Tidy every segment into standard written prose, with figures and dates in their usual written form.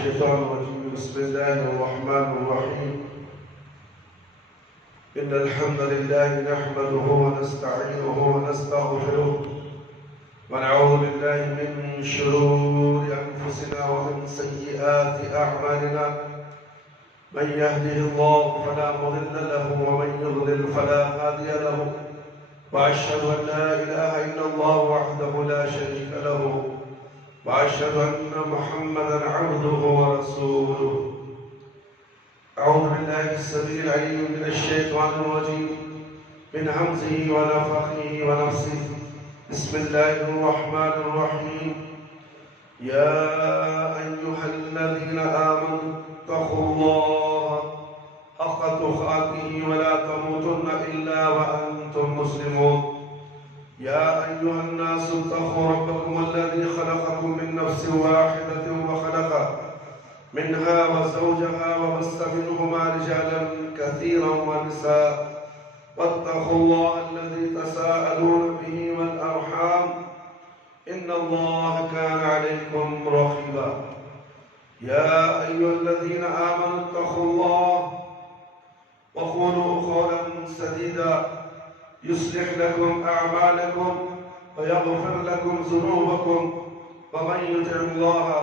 الشيطان الرجيم بسم الله الرحمن الرحيم إن الحمد لله نحمده ونستعينه ونستغفره ونعوذ بالله من شرور أنفسنا ومن سيئات أعمالنا من يهده الله فلا مضل له ومن يضلل فلا هادي له وأشهد أن لا إله إلا الله وحده لا شريك له وأشهد أن محمدًا عبده ورسوله أعوذ بالله السميع العليم من الشيطان الرجيم من همزه ونفخه ونفسه بسم الله الرحمن الرحيم يا أيها الذين آمنوا اتقوا الله حق تقاته ولا تموتن إلا وأنتم مسلمون يا أيها الناس اتقوا ربكم الذي خلقكم من نفس واحدة وخلق منها وزوجها وبث منهما رجالا كثيرا ونساء واتقوا الله الذي تساءلون به والأرحام إن الله كان عليكم رقيبا يا أيها الذين آمنوا اتقوا الله وقولوا قولا سديدا يصلح لكم أعمالكم ويغفر لكم ذنوبكم ومن يطع الله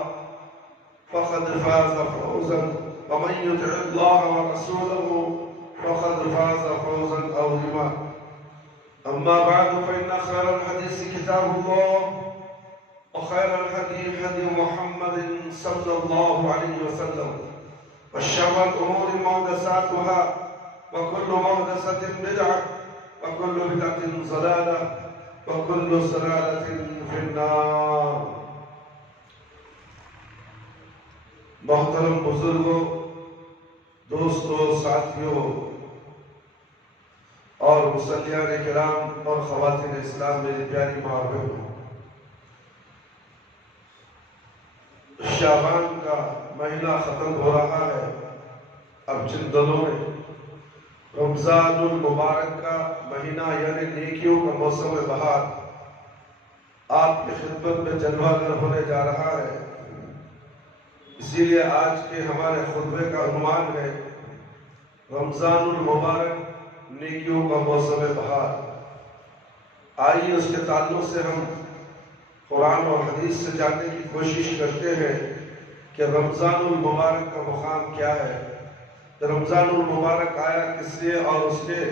فقد فاز فوزا ومن يطع الله ورسوله فقد فاز فوزا عظيما أما بعد فإن خير الحديث كتاب الله وخير الهدي هدي محمد صلى الله عليه وسلم وشر الأمور محدثاتها وكل محدثة بدعة وكل بدعة ضلالة وكل ضلالة في النار محترم بزرگوں، دوستوں، ساتھیوں اور مصلیان کرام اور خواتین اسلام میری پیاری ماں اور بہنوں، شعبان کا مہینہ ختم ہو رہا ہے۔ اب جن دنوں میں رمضان المبارک کا مہینہ یعنی نیکیوں کا موسم بہار آپ کی خدمت میں جلوہ گر ہونے جا رہا ہے، اسی لیے آج کے ہمارے خطبے کا عنوان ہے رمضان المبارک نیکیوں کا موسم بہار۔ آئیے اس کے تعلق سے ہم قرآن اور حدیث سے جاننے کی کوشش کرتے ہیں کہ رمضان المبارک کا مقام کیا ہے، رمضان المبارک آیا کس لیے، اور اس کے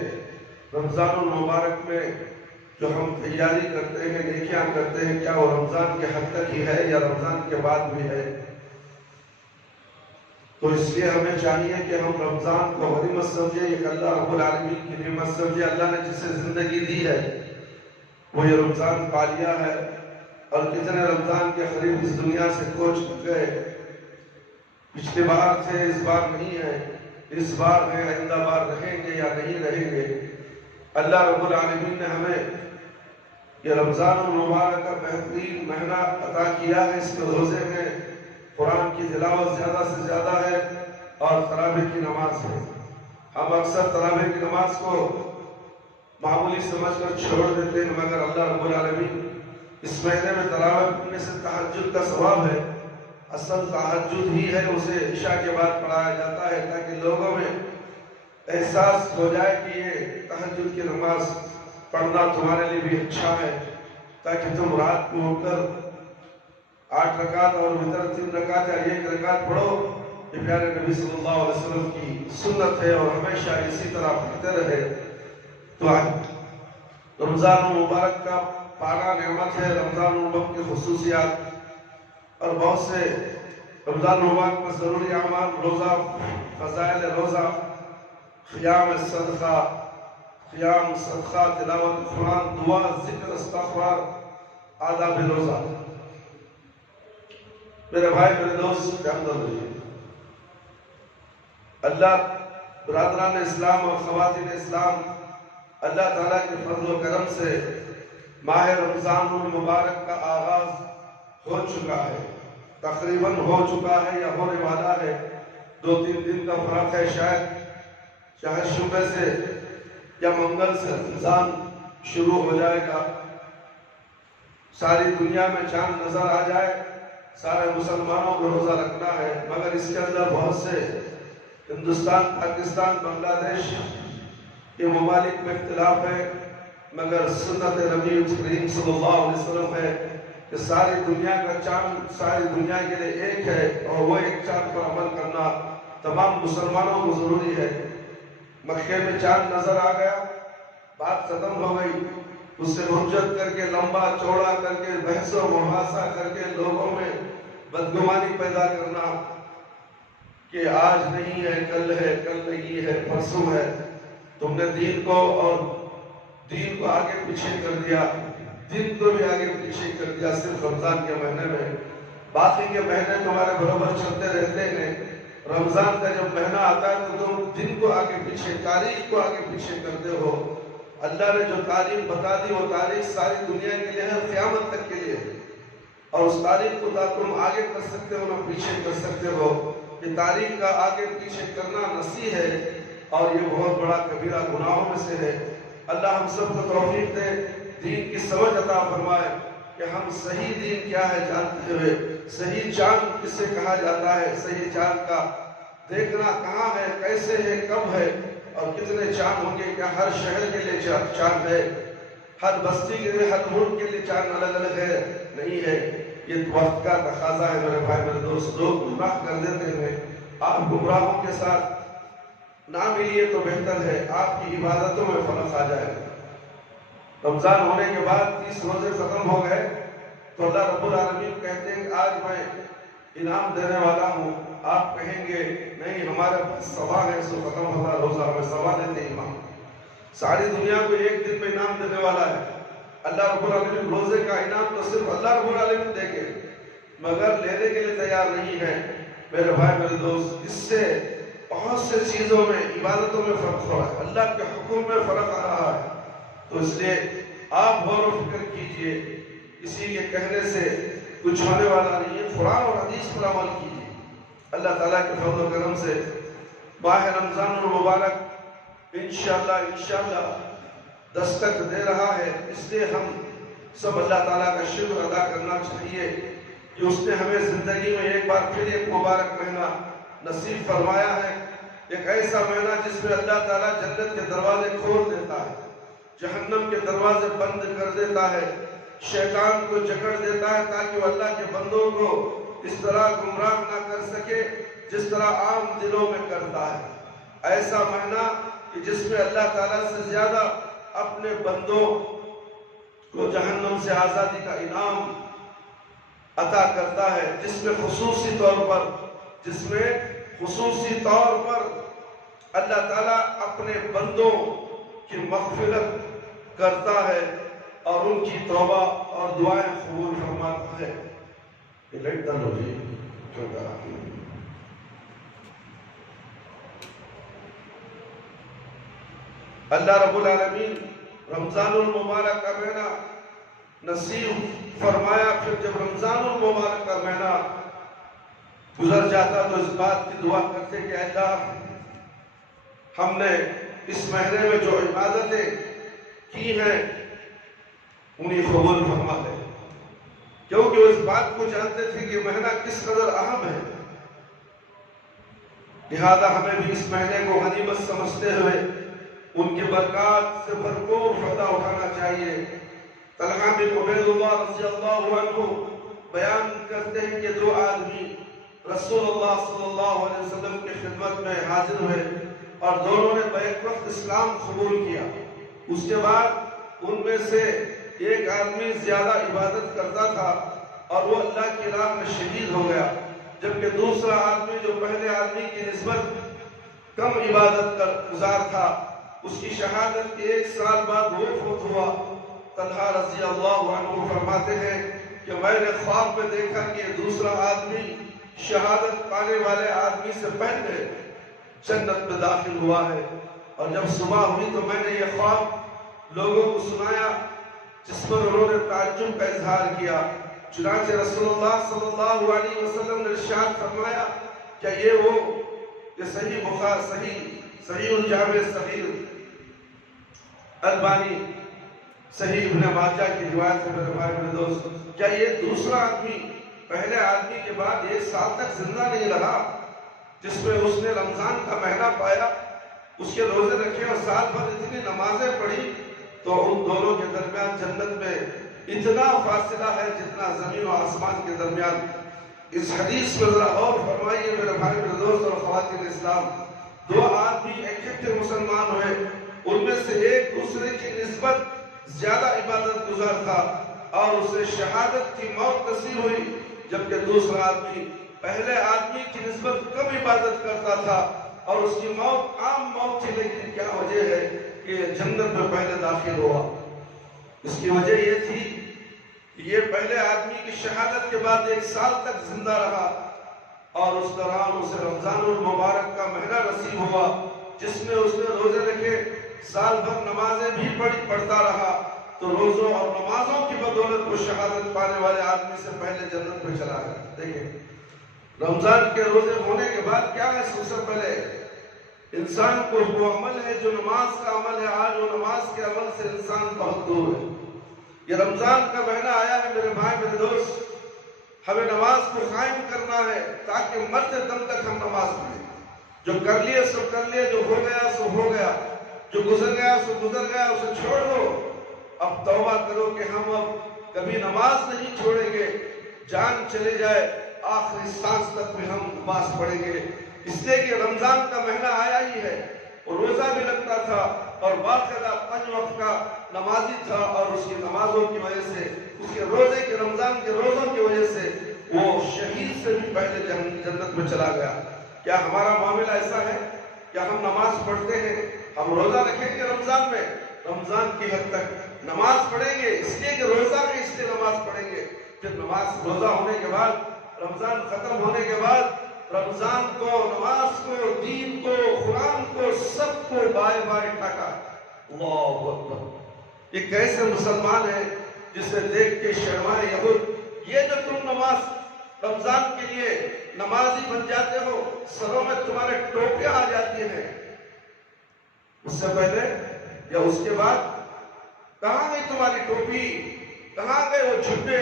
رمضان المبارک میں جو ہم تیاری کرتے ہیں، نیکیاں کرتے ہیں، کیا وہ رمضان کے حد تک ہی ہے یا رمضان کے بعد بھی ہے۔ تو اس لیے ہمیں چاہیے کہ ہم رمضان کو غنیمت سمجھیں، ایک اللہ رب العالمین کی نعمت سمجھیں۔ اللہ نے جسے زندگی دی ہے وہ یہ رمضان پا لیا ہے، اور کتنے رمضان کے قریب اس دنیا سے کوچ گئے، پچھلی بار تھے اس بار نہیں ہے، اس بار ہے آئندہ بار رہیں گے یا نہیں رہیں گے۔ اللہ رب العالمین نے ہمیں یہ رمضان المبارک کا بہترین مہینہ عطا کیا ہے، اس میں روزے ہیں، قرآن کی تلاوت زیادہ سے زیادہ ہے اور تراویح کی نماز ہے۔ ہم اکثر تراویح کی نماز کو معمولی سمجھ کر چھوڑ دیتے ہیں، مگر اللہ رب العالمین اس مہینے میں تراویح پڑھنے سے تہجد کا ثواب ہے، اصل تہجد ہی ہے، اسے عشاء کے بعد پڑھایا جاتا ہے تاکہ لوگوں میں احساس ہو جائے کہ یہ تہجد کی نماز پڑھنا تمہارے لیے بھی اچھا ہے، تاکہ تم رات کو اٹھ کر 8 رکعت اور وتر 3 رکعت یا 1 رکعت پڑھو۔ یہ پیارے نبی صلی اللہ علیہ وسلم کی سنت ہے اور ہمیشہ اسی طرح پڑھتے رہے۔ تو رمضان المبارک کا پانا نعمت ہے، رمضان المبارک کی خصوصیات اور بہت سے رمضان المبارک میں ضروری اعمال، روزہ، فضائل روزہ، قیام صدقہ، تلاوت قرآن، دعا، ذکر، استغفار، آداب روزہ۔ میرے بھائی، میرے دوست، احمد رہیے، اللہ برادران اسلام اور خواتین اسلام، اللہ تعالیٰ کے فضل و کرم سے ماہ رمضان المبارک کا آغاز ہو چکا ہے، تقریباً ہو چکا ہے یا ہونے والا ہے۔ 2-3 دن کا فرق ہے، شاید صبح سے یا منگل سے رمضان شروع ہو جائے گا، ساری دنیا میں چاند نظر آ جائے، سارے مسلمانوں کو روزہ رکھنا ہے، مگر اس کے اندر بہت سے ہندوستان، پاکستان، بنگلہ دیش کے ممالک میں اختلاف ہے، مگر سنت نبی کریم صلی اللہ علیہ وسلم ہے کہ ساری دنیا کا چاند ساری دنیا کے لیے ایک ہے، اور وہ ایک چاند پر عمل کرنا تمام مسلمانوں کو ضروری ہے۔ مکے میں چاند نظر آ گیا، بات ختم ہو گئی، اس سے حجت کر کے لمبا چوڑا کر کے بحث و مباحثہ کر کے لوگوں میں بدگمانی پیدا کرنا کہ آج نہیں ہے، کل نہیں ہے، پرسوں ہے۔ تم نے دین کو آگے پیچھے کر دیا، دین کو بھی آگے پیچھے کر دیا صرف رمضان کے مہینے میں۔ باقی کے مہینے تمہارے برابر چلتے رہتے ہیں، رمضان کا جب مہینہ آتا ہے تو تم دن کو آگے پیچھے، تاریخ کو آگے پیچھے کرتے ہو۔ اللہ نے جو تاریخ بتا دی وہ تاریخ ساری دنیا کے لیے ہے، قیامت تک کے لیے، اور اس تاریخ کو نہ تم آگے کر سکتے ہو نہ پیچھے کر سکتے ہو۔ یہ تاریخ کا آگے پیچھے کرنا نسی ہے، اور یہ بہت بڑا کبیرہ گناہوں میں سے ہے۔ اللہ ہم سب کو توفیق دے، دین کی سمجھ عطا فرمائے کہ ہم صحیح دین کیا ہے جانتے ہوئے، صحیح چاند کسے کہا جاتا ہے، صحیح چاند کا دیکھنا کہاں ہے، کیسے ہے، کب ہے، اور کتنے چاند ہوں گے۔ کیا ہر شہر کے لیے چاند ہے، ہر بستی کے لیے، ہر ملک کے لیے چاند الگ الگ ہے؟ نہیں ہے۔ یہ وقت کا تقاضا ہے میرے بھائی میرے دوست۔ لوگ گمراہ کر دیتے ہیں، آپ گمراہوں کے ساتھ نہ ملیے تو بہتر ہے، آپ کی عبادتوں میں فرق آ جائے۔ رمضان ہونے کے بعد 30 روزے ختم ہو گئے تو اللہ رب العالمین کہتے ہیں کہ آج میں انعام دینے والا ہوں۔ آپ کہیں گے نہیں ہمارے پاس سوا ہے، سو ختم ہوتا روزہ، ہمیں سوا دیتے امام۔ ساری دنیا کو ایک دن میں انعام دینے والا ہے اللہ رب العالمین۔ روزے کا انعام تو صرف اللہ رب العالمین دیں گے، مگر لینے کے لیے تیار نہیں ہے میرے بھائی میرے دوست۔ اس سے بہت سے چیزوں میں، عبادتوں میں فرق ہو رہا ہے، اللہ کے حکم میں فرق آ رہا ہے۔ تو اس لیے آپ غور و فکر کیجئے، کسی کے کہنے سے کچھ ہونے والا نہیں ہے، قرآن اور حدیث پر عمل کیجئے۔ اللہ تعالیٰ کے فضل و کرم سے ماہ رمضان المبارک انشاءاللہ دستک دے رہا ہے۔ اس لیے ہم سب اللہ تعالیٰ کا شکر ادا کرنا چاہیے کہ اس نے ہمیں زندگی میں ایک بار پھر ایک مبارک مہینہ نصیب فرمایا ہے، ایک ایسا مہینہ جس میں اللہ تعالیٰ جنت کے دروازے کھول دیتا ہے، جہنم کے دروازے بند کر دیتا ہے، شیطان کو جکڑ دیتا ہے تاکہ وہ اللہ کے بندوں کو اس طرح گمراہ نہ کر سکے جس طرح عام دلوں میں کرتا ہے۔ ایسا مہینہ کہ جس میں اللہ تعالیٰ سے زیادہ اپنے بندوں کو جہنم سے آزادی کا انعام عطا کرتا ہے، جس میں خصوصی طور پر اللہ تعالیٰ اپنے بندوں کی مغفرت کرتا ہے اور ان کی توبہ اور دعائیں قبول فرماتا ہے۔ اللہ رب العالمین رمضان المبارک کا مہینہ نصیب فرمایا۔ پھر جب رمضان المبارک کا مہینہ گزر جاتا تو اس بات کی دعا کرتے کہ اللہ ہم نے اس مہینے میں جو عبادتیں کی ہیں انہیں قبول فرما دے، کیونکہ وہ اس بات کو جانتے تھے کہ مہینہ کس قدر اہم ہے۔ لہذا ہمیں بھی اس مہینے کو غنیمت سمجھتے ہوئے ان کی برکات سے بھرپور فائدہ اٹھانا چاہیے۔ طلحہ بن عبید اللہ رضی اللہ عنہ بیان کرتے ہیں کہ جو آدمی رسول اللہ صلی اللہ علیہ وسلم کی خدمت میں حاضر ہوئے اور دونوں نے بیک وقت اسلام قبول کیا، اس کے بعد ان میں سے ایک آدمی زیادہ عبادت کرتا تھا اور وہ اللہ کی راہ میں شہید ہو گیا، جبکہ دوسرا آدمی جو پہلے آدمی کی نسبت کم عبادت کا گزار تھا، اس کی شہادت کے 1 سال بعد وہ فوت ہوا۔ طلحہ رضی اللہ عنہ فرماتے ہیں کہ میں نے خواب میں دیکھا کہ یہ دوسرا آدمی شہادت پانے والے آدمی سے پہلے جنت میں داخل ہوا ہے، اور جب صبح ہوئی تو میں نے یہ خواب لوگوں کو سنایا، جس پر انہوں نے تعجب کا اظہار کیا۔ چنانچہ رسول اللہ صلی اللہ علیہ وسلم نے ارشاد فرمایا کہ یہ صحیح الجامع صغیر البانی صحیح ابن ماجہ کی روایت ہے میرے بھائی میرے دوست۔ کیا یہ دوسرا آدمی پہلے آدمی کے بعد 1 سال تک زندہ نہیں رہا، جس میں اس نے رمضان کا مہینہ پایا، اس کے روزے رکھے اور سال بھر اتنی نمازیں پڑھی، تو ان دونوں کے درمیان جنت میں اتنا فاصلہ ہے جتنا زمین و آسمان کے درمیان۔ اس حدیث میں ذرا غور فرمائیے میرے بھائی، میرے دوست اور خواتین اسلام، 2 آدمی اکٹھے مسلمان ہوئے، ان میں سے ایک دوسرے کی نسبت زیادہ عبادت گزار تھا اور اسے شہادت کی موت نصیب ہوئی، جبکہ دوسرا آدمی پہلے آدمی کی نسبت کم عبادت کرتا تھا اور اس کی موت عام موت تھی، لیکن کیا وجہ ہے کہ جنت میں پہلے داخل ہوا؟ اس کی وجہ یہ تھی کہ یہ پہلے آدمی کی شہادت کے بعد 1 سال تک زندہ رہا اور اس دوران اسے رمضان المبارک کا مہینہ نصیب ہوا، جس میں اس نے روزے رکھے، سال بھر نمازیں بھی پڑھتا رہا، تو روزوں اور نمازوں کی بدولت وہ شہادت پانے والے آدمی سے پہلے جنت میں چلا گیا۔ دیکھیں رمضان کے روزے ہونے کے بعد کیا ہے؟ سب سے پہلے انسان کو وہ عمل ہے جو نماز کا عمل ہے، آج وہ نماز کے عمل سے انسان بہت دور ہے۔ یہ رمضان کا مہینہ آیا ہے میرے بھائی، میرے دوست، ہمیں نماز کو قائم کرنا ہے تاکہ مرتے دم تک ہم نماز پڑھیں۔ جو کر لیے سو کر لیے، جو ہو گیا سو ہو گیا، جو گزر گیا سو گزر گیا، اسے چھوڑ دو۔ اب توبہ کرو کہ ہم اب کبھی نماز نہیں چھوڑیں گے، جان چلے جائے آخری سانس تک میں ہم نماز پڑھیں گے، اس لیے کہ رمضان کا مہینہ آیا ہی ہے، اور روزہ بھی لگتا تھا اور باقاعدہ 5 وقت کا نمازی تھا، اور اس کی نمازوں کی وجہ سے، اس کے روزے کے رمضان کے روزوں کی وجہ سے وہ شہید سے بھی پہلے جنت میں چلا گیا۔ کیا ہمارا معاملہ ایسا ہے؟ کیا ہم نماز پڑھتے ہیں؟ ہم روزہ رکھیں گے رمضان میں، رمضان کی حد تک نماز پڑھیں گے، اس لیے کہ روزہ ہے اس لیے نماز پڑھیں گے، پھر روزہ ہونے کے بعد، رمضان ختم ہونے کے بعد، رمضان کو، نماز کو، دین کو، قرآن کو، سب کو بائے بائے ٹھاکا۔ اللہ اکبر! یہ کیسے مسلمان ہے جسے دیکھ کے شرمائے یہود؟ یہ جو تم نماز رمضان کے لیے نمازی بن جاتے ہو، سروں میں تمہارے ٹوپیاں آ جاتی ہیں، اس سے پہلے یا اس کے بعد کہاں گئی تمہاری ٹوپی؟ کہاں گئے وہ جھنڈے،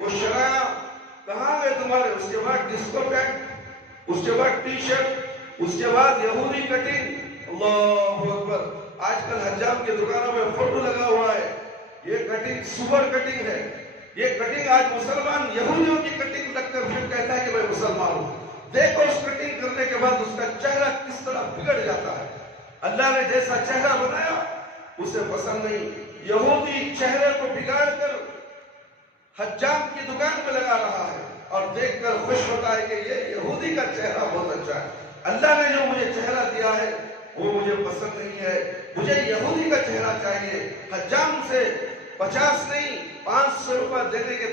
وہ شرائع کہاں گئے تمہارے؟ اس کے بعد ڈسکو پینٹ، اس کے بعد ٹی شرٹ، اس کے بعد یہودی کٹنگ۔ اللہ اکبر! آج کل حجام کی دکانوں میں فوٹو لگا ہوا ہے، یہ کٹنگ سپر کٹنگ ہے، یہ کٹنگ آج مسلمان یہودیوں کی کٹنگ لگ کر پھر کہتا ہے کہ میں مسلمان ہوں۔ دیکھو اس کٹنگ کرنے کے بعد اس کا چہرہ کس طرح بگڑ جاتا ہے۔ اللہ نے جیسا چہرہ بنایا اسے پسند نہیں، یہودی چہرے کو بگاڑ کر حجام کی دکان پہ لگا رہا ہے اور دیکھ کر خوش ہوتا ہے کہ یہ یہودی کا چہرہ بہت اچھا ہے، اللہ نے جو مجھے چہرہ دیا ہے وہ مجھے پسند نہیں ہے، مجھے یہودی کا چہرہ چاہیے۔ حجام سے 50 نہیں 500 روپے دینے کے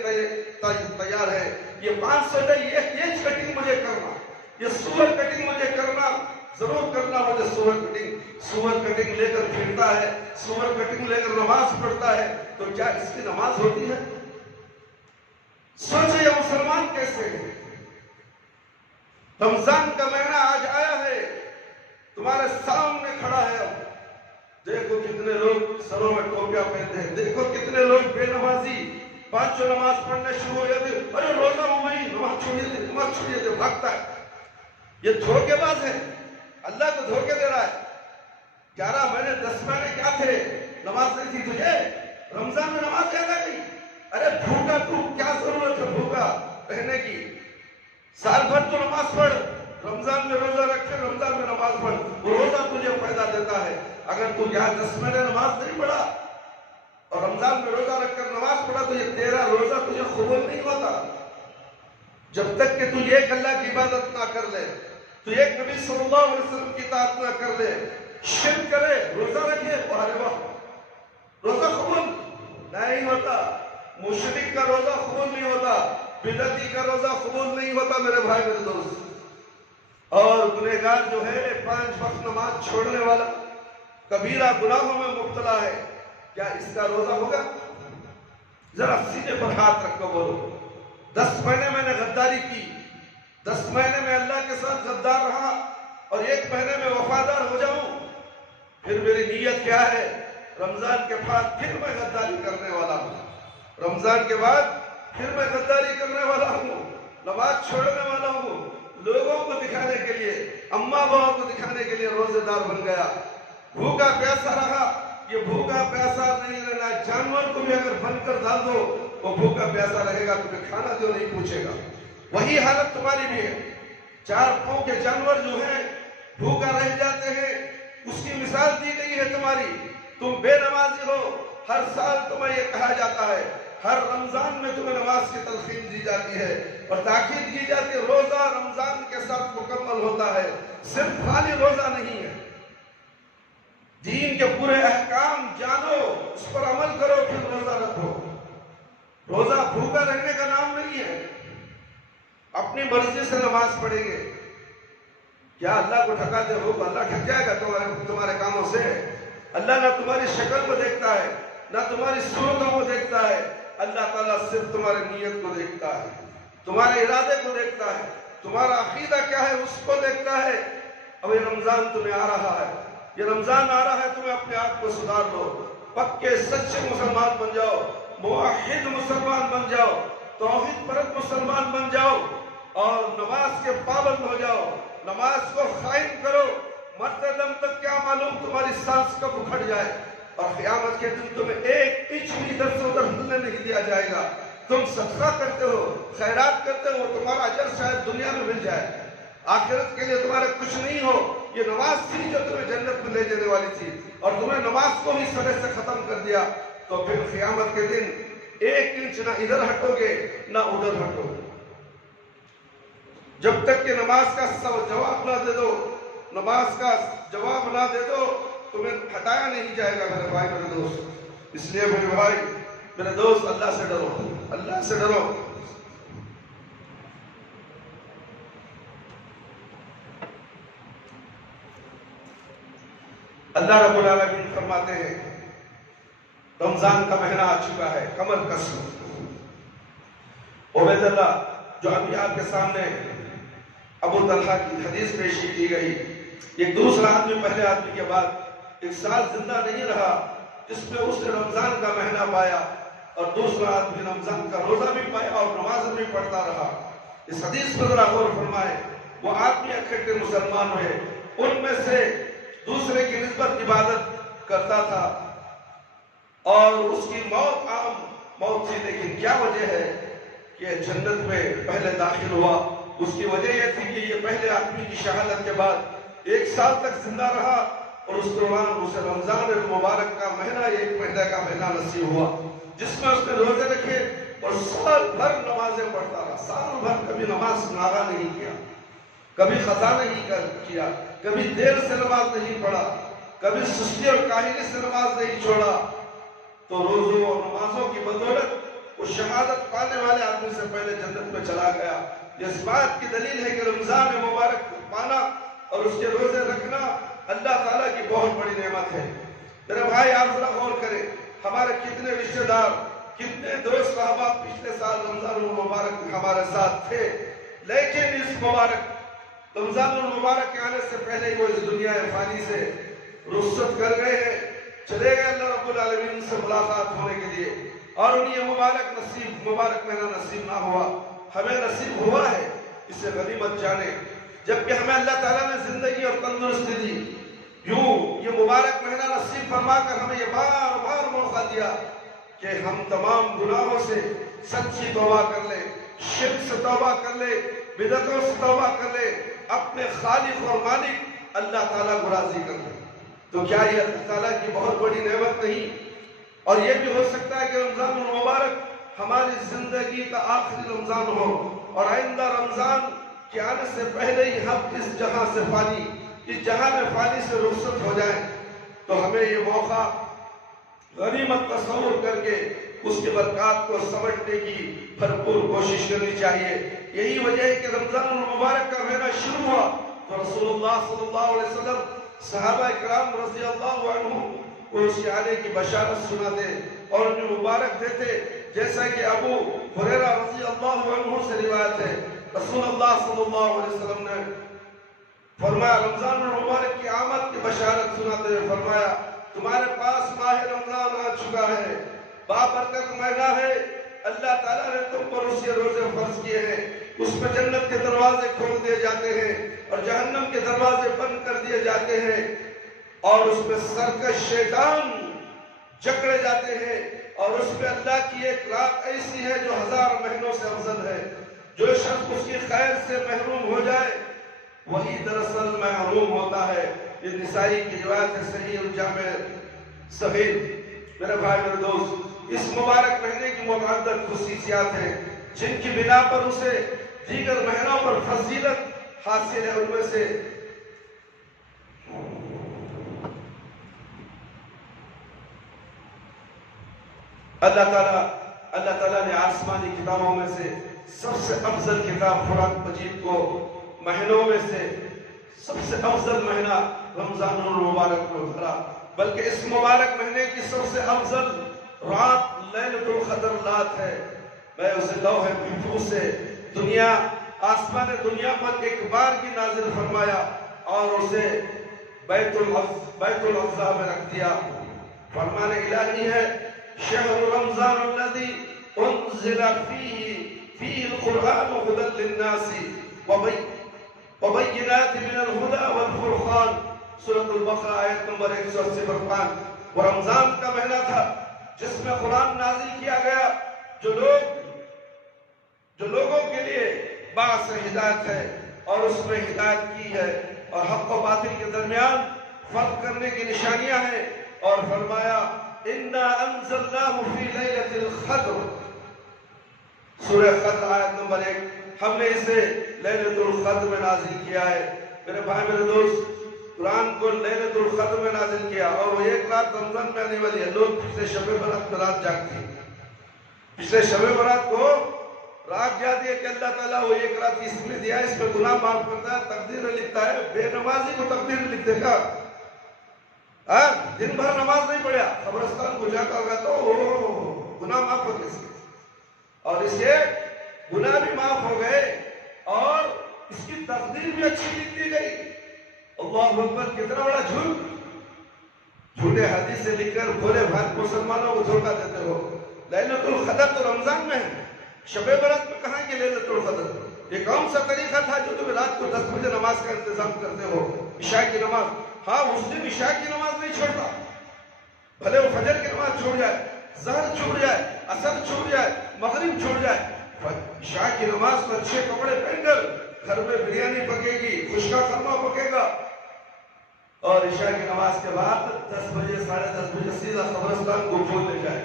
تیار ہے، یہ 500 نہیں، یہ کٹنگ مجھے کرنا، یہ سور کٹنگ مجھے کرنا، ضرور کرنا مجھے سور کٹنگ۔ سور کٹنگ لے کر پھرتا ہے، سور کٹنگ لے کر نماز پڑھتا ہے، تو کیا اس کی نماز ہوتی ہے؟ سوچے یہ مسلمان کیسے ہے؟ رمضان کا مہینہ آج آیا ہے، تمہارے سامنے کھڑا ہے، اب دیکھو کتنے لوگ سروں میں ٹوپیاں پہنتے ہیں، دیکھو کتنے لوگ بے نمازی، 5 نماز پڑھنے شروع ہو جاتے، ارے روزہ ہوئی، نماز چھوڑیے تھے، بھاگتا ہے۔ یہ دھوکے باز ہے، اللہ کو دھوکے دے رہا ہے۔ 11 مہینے 10 مہینے کیا تھے؟ نماز نہیں تھی تجھے؟ رمضان میں نماز یاد آ گئی؟ ارے بھوکا تو کیا ضرورت ہے بھوکا رہنے کی؟ سال بھر تو نماز پڑھ، رمضان میں روزہ رکھ، رمضان میں نماز پڑھ، وہ روزہ تجھے فائدہ دیتا ہے۔ اگر تو 10 مہینے نماز نہیں پڑھا اور رمضان میں روزہ رکھ کر نماز پڑھا تو یہ تیرا روزہ تجھے قبول نہیں ہوتا، جب تک کہ تو ایک اللہ کی عبادت نہ کر لے، تو ایک نبی صلی اللہ علیہ وسلم کی اطاعت نہ کر لے، شرک کرے، روزہ رکھے، روزہ قبول نہیں ہوتا۔ مشرک کا روزہ قبول نہیں ہوتا، بدعتی کا روزہ قبول نہیں ہوتا میرے بھائی میرے دوست۔ اور گنہگار جو ہے 5 وقت نماز چھوڑنے والا، کبیرہ گناہوں میں مبتلا ہے، کیا اس کا روزہ ہوگا؟ ذرا سینے پر ہاتھ رکھ کر بولو، 10 مہینے میں نے غداری کی، 10 مہینے میں اللہ کے ساتھ غدار رہا اور 1 مہینے میں وفادار ہو جاؤں، پھر میری نیت کیا ہے؟ رمضان کے بعد پھر میں غداری کرنے والا ہوں، رمضان کے بعد پھر میں غداری کرنے والا ہوں، نماز چھوڑنے والا ہوں، لوگوں کو دکھانے کے لیے، اماں باؤں کو دکھانے کے لیے روزے دار بن گیا، بھوکا پیاسا رہا۔ یہ بھوکا پیاسا نہیں رہنا، جانور کو بھی اگر بن کر ڈال دو وہ بھوکا پیاسا رہے گا، تمہیں کھانا دو نہیں پوچھے گا۔ وہی حالت تمہاری بھی ہے۔ چار پاؤں کے جانور جو ہیں بھوکا رہ جاتے ہیں، اس کی مثال دی گئی ہے تمہاری۔ تم بے نمازی ہو، ہر سال تمہیں یہ کہا جاتا ہے، ہر رمضان میں تمہیں نماز کی تلقین دی جاتی ہے اور تاکید کی جاتی ہے، روزہ رمضان کے ساتھ مکمل ہوتا ہے، صرف خالی روزہ نہیں ہے۔ دین کے پورے احکام جانو، اس پر عمل کرو، پھر روزہ رکھو۔ روزہ بھوکا رہنے کا نام نہیں ہے۔ اپنی مرضی سے نماز پڑھیں گے، کیا اللہ کو ٹھکاتے ہو؟ اللہ ٹھک جائے گا تمہارے کاموں سے؟ اللہ نہ تمہاری شکل کو دیکھتا ہے، نہ تمہاری صورتوں کو دیکھتا ہے، اللہ تعالیٰ صرف تمہاری نیت کو دیکھتا ہے، تمہارے ارادے کو دیکھتا ہے، تمہارا عقیدہ کیا ہے اس کو دیکھتا ہے۔ اب یہ رمضان تمہیں آ رہا ہے، یہ رمضان آ رہا ہے، تمہیں اپنے آپ کو سدھار لو، پکے سچے مسلمان بن جاؤ، موحد مسلمان بن جاؤ، توحید پرست مسلمان بن جاؤ اور نماز کے پابند ہو جاؤ، نماز کو قائم کرو۔ مرتے دم تک کیا معلوم تمہاری سانس کب اکھڑ جائے، اور قیامت کے دن تمہیں ایک انچ بھی ادھر سے ادھر ہلنے نہیں دیا جائے گا۔ تم صدقہ کرتے ہو، خیرات کرتے ہو، تمہارا اجر شاید دنیا میں مل جائے، آخرت کے لیے تمہارے کچھ نہیں ہو۔ یہ نماز تھی جو تمہیں جنت میں لے جانے والی تھی، اور تمہیں نماز کو ہی سرے سے ختم کر دیا، تو پھر قیامت کے دن ایک انچ نہ ادھر ہٹو گے نہ ادھر ہٹو گے۔ جب تک کہ نماز کا جواب نہ دے دو، نماز کا جواب نہ دے دو، تمہیں ہٹایا نہیں جائے گا میرے بھائی میرے دوست۔ اس لیے میرے بھائی میرے دوست، اللہ سے ڈرو، اللہ سے ڈرو۔ اللہ رب العالمین فرماتے ہیں رمضان کا مہینہ آ چکا ہے، کمر کسو۔ عبید اللہ جو ابھی آپ کے سامنے ابو طلحہ کی حدیث پیشی کی گئی، ایک دوسرا آدمی پہلے آدمی کے بعد ایک سال زندہ نہیں رہا جس میں اس نے رمضان کا مہینہ پایا، اور دوسرا آدمی رمضان کا روزہ بھی پایا اور نماز بھی پڑھتا رہا۔ اس حدیث پر ذرا غور فرمائے، وہ آدمی اکٹھے مسلمان ہوئے، ان میں سے دوسرے کی نسبت عبادت کرتا تھا اور اس کی موت عام موت تھی، لیکن کیا وجہ ہے کہ جنت میں پہلے داخل ہوا؟ اس کی وجہ یہ تھی کہ یہ پہلے آدمی کی شہادت کے بعد 1 سال تک زندہ رہا، اور اس دوران اسے رمضان المبارک کا مہینہ، 1 مہینہ کا مہینہ نصیب ہوا، جس میں اس نے روزے رکھے اور سال بھر نمازیں پڑھتا رہا۔ سال بھر کبھی نماز ناغا نہیں کیا، کبھی قضا نہیں کیا، کبھی دیر سے نماز نہیں پڑھا، کبھی سستی اور کاہلی سے نماز نہیں چھوڑا۔ تو روزوں اور نمازوں کی بدولت وہ شہادت پانے والے آدمی سے پہلے جنت میں چلا گیا۔ اس بات کی دلیل ہے کہ رمضان مبارک پانا اور اس کے روزے رکھنا اللہ تعالیٰ کی بہت بڑی نعمت ہے۔ میرے بھائی آپ ذرا غور کریں، ہمارے کتنے رشتہ دار، کتنے دوست احباب پچھلے سال رمضان المبارک ہمارے ساتھ تھے، لیکن اس مبارک رمضان المبارک کے آنے سے پہلے ہی وہ اس دنیا فانی سے رخصت کر گئے ہیں، چلے گئے اللہ رب العالمین سے ملاقات ہونے کے لیے، اور انہیں یہ مبارک مہینہ نصیب نہ ہوا، ہمیں نصیب ہوا ہے، اسے غنیمت جانے۔ جبکہ ہمیں اللہ تعالیٰ نے زندگی اور تندرستی دی، یوں یہ مبارک مہینہ نصیب فرما کر ہمیں یہ بار بار موقع دیا کہ ہم تمام گناہوں سے سچی توبہ کر لیں، شرک سے توبہ کر لیں، بدعتوں سے توبہ کر لیں، اپنے خالق اور مالک اللہ تعالیٰ کو راضی کر لیں۔ تو کیا یہ اللہ تعالیٰ کی بہت بڑی نعمت نہیں؟ اور یہ بھی ہو سکتا ہے کہ رمضان المبارک ہماری زندگی کا آخری رمضان ہو، اور آئندہ رمضان کے آنے سے پہلے ہی ہم اس جہاں سے فانی، اس جہان فانی سے رخصت ہو جائیں، تو ہمیں یہ موقع غنیمت تصور کر کے اس کی برکات کو سمجھنے کی بھرپور کوشش کرنی چاہیے۔ یہی وجہ ہے کہ رمضان المبارک کا مہینہ شروع ہوا تو رسول اللہ صلی اللہ علیہ وسلم صحابہ کرام رضی اللہ عنہ کو اس کے آنے کی بشارت سناتے اور انہیں مبارک دیتے، جیسا کہ ابو ہریرہ رضی اللہ عنہ سے روایت ہے، رسول اللہ صلی اللہ علیہ وسلم نے فرمایا، رمضان المبارک کی آمد کی بشارت سناتے ہوئے فرمایا، تمہارے پاس ماہ رمضان آ چکا ہے، بابرکت مہینہ ہے، اللہ تعالیٰ نے تم پر اس کے روزے فرض کیے ہیں، اس میں جنت کے دروازے کھول دیے جاتے ہیں اور جہنم کے دروازے بند کر دیے جاتے ہیں، اور اس میں سرکش شیطان جکڑے جاتے ہیں، اور اس میں اللہ کی ایک رات ایسی ہے جو 1000 مہینوں سے افضل ہے۔ جو شخص اس کی خیر سے محروم ہو جائے وہی دراصل محروم ہوتا ہے۔ یہ نسائی کی روایت ہے، صحیح الجامع صغیر۔ میرے بھائی میرے دوست، اس مبارک مہینے کی متعدد خصوصیات ہیں جن کی بنا پر اسے دیگر مہینوں پر فضیلت حاصل ہے۔ ان میں سے اللہ تعالیٰ نے آسمانی کتابوں میں سے سب سے افضل کتاب قرآن مجید کو مہینوں میں سے سب سے افضل مہینہ رمضان المبارک میں اترا، بلکہ اس مبارک مہینے کی سب سے افضل رات لیلۃ القدر رات ہے۔ میں اسے لوح محفوظ سے آسمان دنیا پر ایک بار کی نازل فرمایا اور اسے بیت العزا میں رکھ دیا۔ فرمان الہی ہے، شہر رمضان الذی انزل فیہ القرآن ہدی للناس وبینات من الہدی والفرقان، سورۃ البقرہ آیت نمبر 180 پر 5۔ وہ رمضان کا مہینہ تھا جس میں قرآن نازل کیا گیا، جو لوگوں کے لیے باعث ہدایت ہے، اور اس میں ہدایت کی ہے اور حق و باطل کے درمیان فرق کرنے کی نشانیاں ہیں، اور فرمایا اِنَّا أَنزَلْنَاهُ فِي لَيْلَةِ الْقَدْرِ، سورہ قدر آیت نمبر 1۔ ہم نے اسے لیلۃ القدر میں نازل کیا ہے۔ میرے بھائی میرے دوست، قرآن کو لیلۃ القدر میں نازل کیا، اور وہ ایک رات رمضان میں آنے والی ہے۔ لوگ پچھلے شب برات میں رات جاگتے ہیں، پچھلے شب برات کو رات یاد ہے کہ اللہ تعالیٰ وہ ایک رات اس میں دیا، اس میں گناہ معاف کرتا ہے، تقدیر لکھتا ہے۔ بے نمازی کو تقدیر لکھ دے گا، دن بھر نماز نہیں پڑھا، قبرستان کو جا کر ہوگا تو گناہ معاف ہو گئے، اور اس کے گناہ بھی معاف ہو گئے اور اس کی تقدیر بھی اچھی لکھ دی گئی۔ اللہ اکبر! کتنا بڑا جھوٹے حدیث سے لکھ کر بھولے بھات مسلمانوں کو دھوکہ دیتے ہو۔ لیلۃ القدر تو رمضان میں ہے، شب برات میں کہاں کی لیلۃ القدر؟ یہ کون سا طریقہ تھا جو تم رات کو 10 بجے نماز کا انتظام کرتے ہو، عشاء کی نماز؟ ہاں، اس دن عشاء کی نماز نہیں چھوڑتا، بھلے وہ فجر کی نماز چھوڑ جائے، ظہر چھوڑ جائے، عصر چھوڑ جائے، مغرب چھوڑ جائے، عشاء کی نماز کو اچھے کپڑے پہن کر گھر میں بریانی پکے گی، خشکا خرما پکے گا، اور عشاء کی نماز کے بعد 10 بجے 10:30 بجے سیدھا قبرستان کو کھول لے جائے۔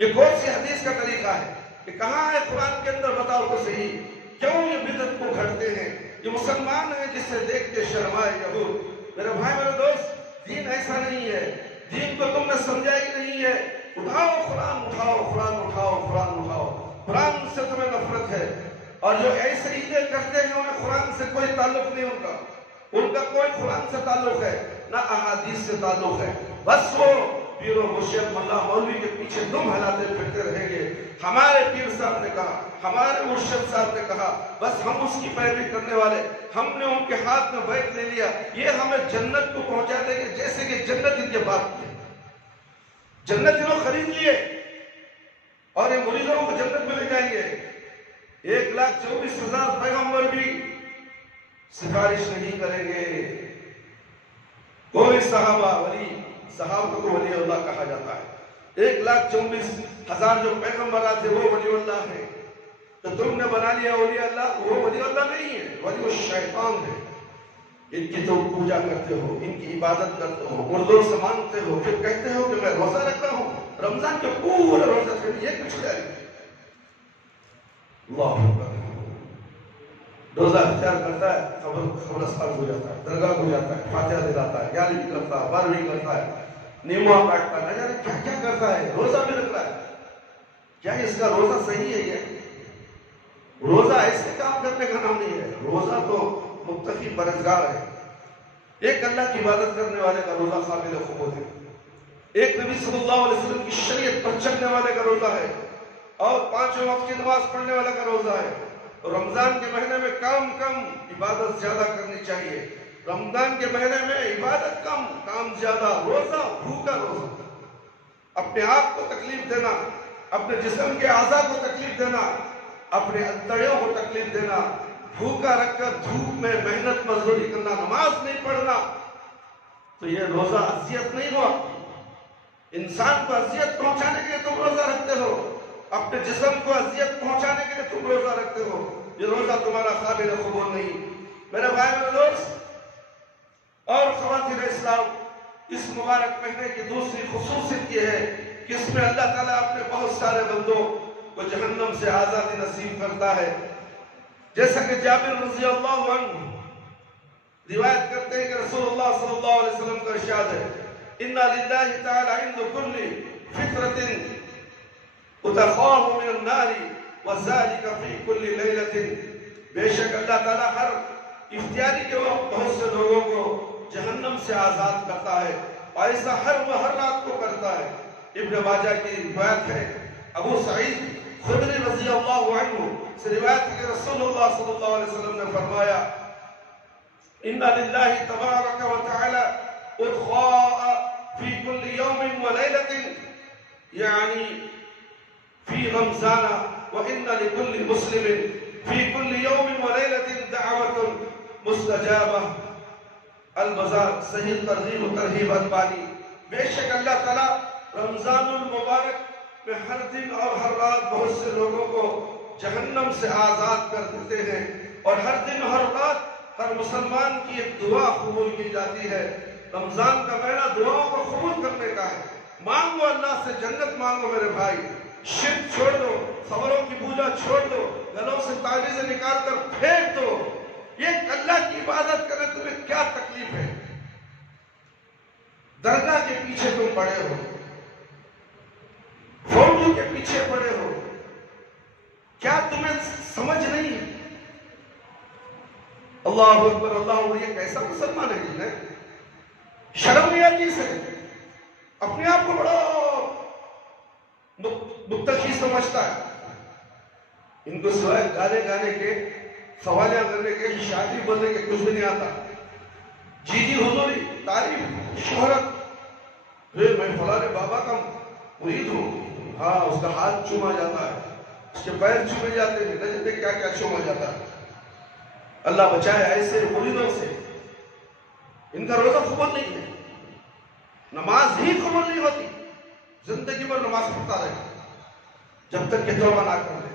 یہ کون سی حدیث کا طریقہ ہے؟ کہ کہاں ہے قرآن کے اندر؟ بتاؤ تو صحیح، کیوں یہ بدعت کو گھڑتے ہیں؟ یہ مسلمان ہیں جس سے دیکھ کے شرمائے یہود۔ میرے بھائی میرے دوست، دین ایسا نہیں ہے، دین کو تم نے سمجھا ہی نہیں ہے۔ اٹھاؤ قرآن، اٹھاؤ قرآن، اٹھاؤ قرآن، اٹھاؤ قرآن سے تمہیں نفرت ہے، اور جو ایسے عیدیں کرتے ہیں انہیں قرآن سے کوئی تعلق نہیں، ان کا کوئی قرآن سے تعلق ہے نہ احادیث سے تعلق ہے، بس وہ پیر و مرشد ملا مولوی کے پیچھے دم ہلاتے پھرتے رہیں گے۔ ہمارے پیر صاحب نے کہا، ہمارے مرشد صاحب نے کہا، بس ہم اس کی پیروی کرنے والے، ہم نے ان کے ہاتھ میں بیعت لے لیا، یہ ہمیں جنت کو پہنچا دیں گے، جیسے کہ جنت ان کے باپ کی، جنت انہوں خرید لیے اور یہ مریدوں کو جنت میں لے جائیں گے۔ 1,24,000 پیغمبر بھی سفارش نہیں کریں گے، کوئی صحابہ کو ولی اللہ کہا جاتا ہے۔ 1,24,000 جو پیغمبر آتے وہ ولی اللہ ہیں، تو تم نے بنا لیا ولی اللہ، وہ ولی اللہ نہیں ہے، ولی الشیطان ہے۔ ان کی تو پوجا کرتے ہو، ان کی عبادت کرتے ہو، مردوں سے مانتے ہو، پھر کہتے ہو کہ میں روزہ رکھتا ہوں، رمضان کے پورے روزہ سے یہ کچھ جائے۔ اللہ اکبر! روزہ اختیار کرتا ہے، قبرستان کو جاتا ہے، درگاہ کو جاتا ہے، فاتحہ دلاتا ہے، یاری بھی کرتا ہے، بار بھی کرتا ہے، نیموا کاٹتا ہے، نہ جانے کیا کیا کرتا ہے، روزہ بھی رکھ رہا ہے۔ کیا اس کا روزہ صحیح ہے؟ یہ روزہ ایسے کام کرنے کا نام نہیں ہے، روزہ تو متقی پرہیزگار ہے۔ ایک اللہ کی عبادت کرنے والے کا روزہ قابل قبول ہے، ایک نبی صلی اللہ علیہ وسلم کی شریعت پر چلنے والے کا روزہ ہے، اور 5 وقت کی نماز پڑھنے والے کا روزہ ہے۔ رمضان کے مہینے میں کم عبادت زیادہ کرنی چاہیے، رمضان کے مہینے میں عبادت کم، کام زیادہ، روزہ بھوکا روزہ، اپنے آپ کو تکلیف دینا، اپنے جسم کے اعضاء کو تکلیف دینا، اپنے انتڑیوں کو تکلیف دینا، بھوکا رکھ کر دھوپ میں محنت مزدوری کرنا، نماز نہیں پڑھنا، تو یہ روزہ اذیت نہیں ہوا؟ انسان کو اذیت پہنچانے کے لیے تم روزہ رکھتے ہو، اپنے جسم کو اذیت پہنچانے کے لیے تم روزہ رکھتے ہو، یہ روزہ تمہارا قابل قبول نہیں۔ میرے بھائی میرے دوست اور خواتین اسلام، اس مبارک مہینے کی دوسری خصوصیت یہ ہے کہ اس میں اللہ تعالیٰ اپنے بہت سارے بندوں کو جہنم سے آزادی نصیب کرتا ہے، جیسا کہ جابر رضی اللہ عنہ روایت کرتے ہیں کہ رسول اللہ صلی اللہ علیہ وسلم کا ارشاد ہے، اِنَّا لِلَّهِ تَعَالَى عِنْدُ كُلِّ فِطْرَةٍ اُتَخَاهُ مِنَ النَّارِ وَذَلِكَ فِي كُلِّ لَيْلَةٍ، بے شک اللہ تعالیٰ ہر افطاری کے وقت بہت سے لوگوں کو جہنم سے آزاد کرتا ہے، اور ایسا ہر رات کو کرتا ہے۔ ابن ماجہ کی روایت ہے، ابو سعید خدری رضی اللہ عنہ سے روایت ہے کہ رسول اللہ صلی اللہ علیہ وسلم نے فرمایا، اِنَّ لِلَّهِ تَبَارَكَ وَتَعَالَى اُدْخَاءَ فِي كُلِّ يَوْمٍ وَلَيْلَةٍ یعنی فی رمضان، وَإِنَّ لِكُلِّ مُسْلِمٍ فِي كُلِّ يَوْمٍ وَلَيْلَةٍ دَعْوَةٌ مُسْتَجَابَةٌ البزار، صحیح ترغیب و ترہیب البانی۔ بے شک اللہ تعالیٰ رمضان المبارک میں ہر دن اور ہر رات بہت سے لوگوں کو جہنم سے آزاد کر دیتے ہیں، اور ہر دن ہر رات ہر مسلمان کی ایک دعا قبول کی جاتی ہے۔ رمضان کا مہینہ دعاؤں کو قبول کرنے کا ہے، مانگو اللہ سے جنت مانگو میرے بھائی، شرک چھوڑ دو، خبروں کی پوجا چھوڑ دو، گلوں سے تعویذیں نکال کر پھینک دو، یہ اللہ کی عبادت کرے تمہیں کیا تکلیف ہے؟ درگاہ کے پیچھے تم پڑے ہو، فوٹو کے پیچھے پڑے ہو، کیا تمہیں سمجھ نہیں؟ اللہ اکبر اللہ اکبر، یہ کیسا مسلمان ہے جی؟ شرم نہیں آتی سے اپنے آپ کو بڑا متقی سمجھتا ہے، ان کو سوائے گانے کے، سوالیاں کرنے کے، شادی بولنے کے کچھ بھی نہیں آتا۔ جی حضوری، تعریف، شہرت، میں فلاں بابا کا مرید ہوں، ہاں اس کا ہاتھ چوما جاتا ہے، اس کے پیر چومے جاتے ہیں، نہ جاتے کیا کیا چوما جاتا ہے۔ اللہ بچائے ایسے مریدوں سے، ان کا روزہ قبول نہیں ہے، نماز ہی قبول نہیں ہوتی، زندگی میں نماز پڑھتا رہے جب تک کہ توبہ نہ کر لے۔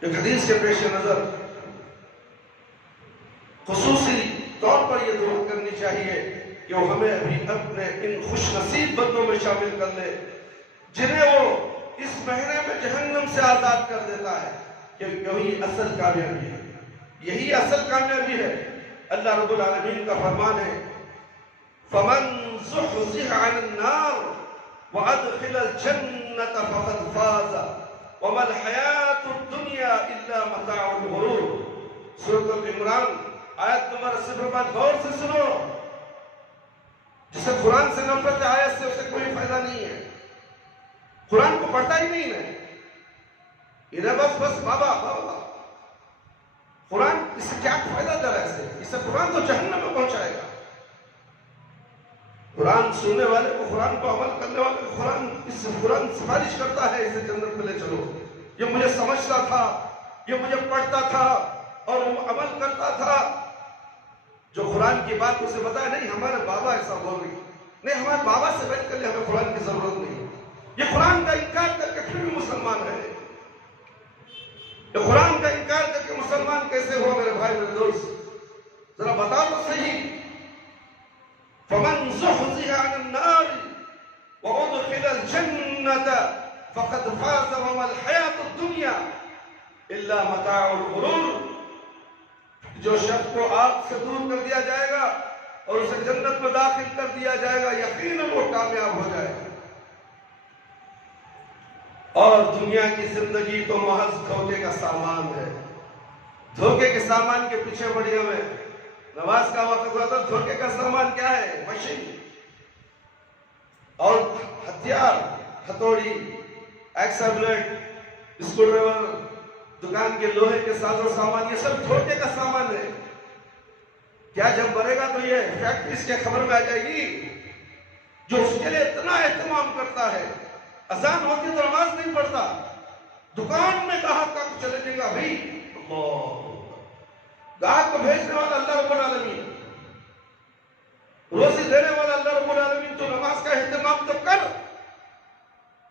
ایک حدیث کے پیش نظر خصوصی طور پر یہ دعا کرنی چاہیے کہ وہ ہمیں ابھی اپنے ان خوش نصیب بندوں میں شامل کر لے جنہیں وہ اس مہینے میں جہنم سے آزاد کر دیتا ہے، کیونکہ یہی اصل کامیابی ہے، یہی اصل کامیابی ہے۔ اللہ رب العالمین کا فرمان ہے، فَمَنْ زُحْزِحَ عَنِ النَّارِ وَأَدْخِلَ الْجَنَّةَ فَقَدْ فَازَ وَمَا الْحَيَاةُ الدُّنْيَا إِلَّا مَتَاعُ الْغُرُورِ۔ سورۃ العمران آیت نمبر 0 غور سے سنو۔ جسے قرآن سے نفرت آیت سے اسے کوئی فائدہ نہیں ہے، قرآن کو پڑھتا ہی نہیں ہے، ادھر بس بابا قرآن اس سے کیا فائدہ دے رہا ہے؟ اسے قرآن تو جہنم میں پہنچائے گا۔ قرآن سننے والے کو، قرآن کو عمل کرنے والے کو قرآن سفارش کرتا ہے، اسے جنت میں لے چلو۔ یہ مجھے سمجھتا تھا، یہ مجھے پڑھتا تھا اور عمل کرتا تھا، جو قرآن کی بات اسے بتایا نہیں ہمارے بابا ایسا بول رہی، نہیں ہمارے بابا سے بیٹھ کر لے، ہمیں قرآن کی ضرورت نہیں۔ یہ قرآن کا انکار کر کے پھر بھی مسلمان ہے، یہ قرآن کا انکار کر کے مسلمان کیسے ہو میرے بھائی میرے دوست؟ ذرا بتا تو صحیح۔ فَمَنْ زُحْزِحَ عَنِ النَّارِ وَأُدْخِلَ الْجَنَّةَ فَقَدْ فَازَ وَمَا الْحَيَاةُ الدُّنْيَا إِلَّا مَتَاعُ الْغُرُورِ۔ جو شخص کو آگ سے دور کر دیا جائے گا اور اسے جنت میں داخل کر دیا جائے گا، یقیناً وہ کامیاب ہو جائے گا، اور دنیا کی زندگی تو محض دھوکے کا سامان ہے۔ دھوکے کے سامان کے پیچھے پڑے ہوئے، نماز کا وقت ہوا تھا، دھوکے کا سامان کیا ہے؟ مشین اور ہتھیار، ہتھوڑی، ایکسا بلیڈ، اسکرو ڈرائیور، دکان کے لوہے کے ساز و سامان، یہ سب دھوکے کا سامان ہے۔ کیا جب بڑھے گا تو یہ فیکٹریز کے خبر میں آ جائے گی؟ جو اس کے لیے اتنا اہتمام کرتا ہے، اذان ہوتی تو نماز نہیں پڑھتا، دکان میں گاہک کا چلے جائے گا بھائی، گاہک کو بھیجنے والا اللہ رب العالمین، روزی دینے والا اللہ رب العالمین، تو نماز کا اہتمام تو کر،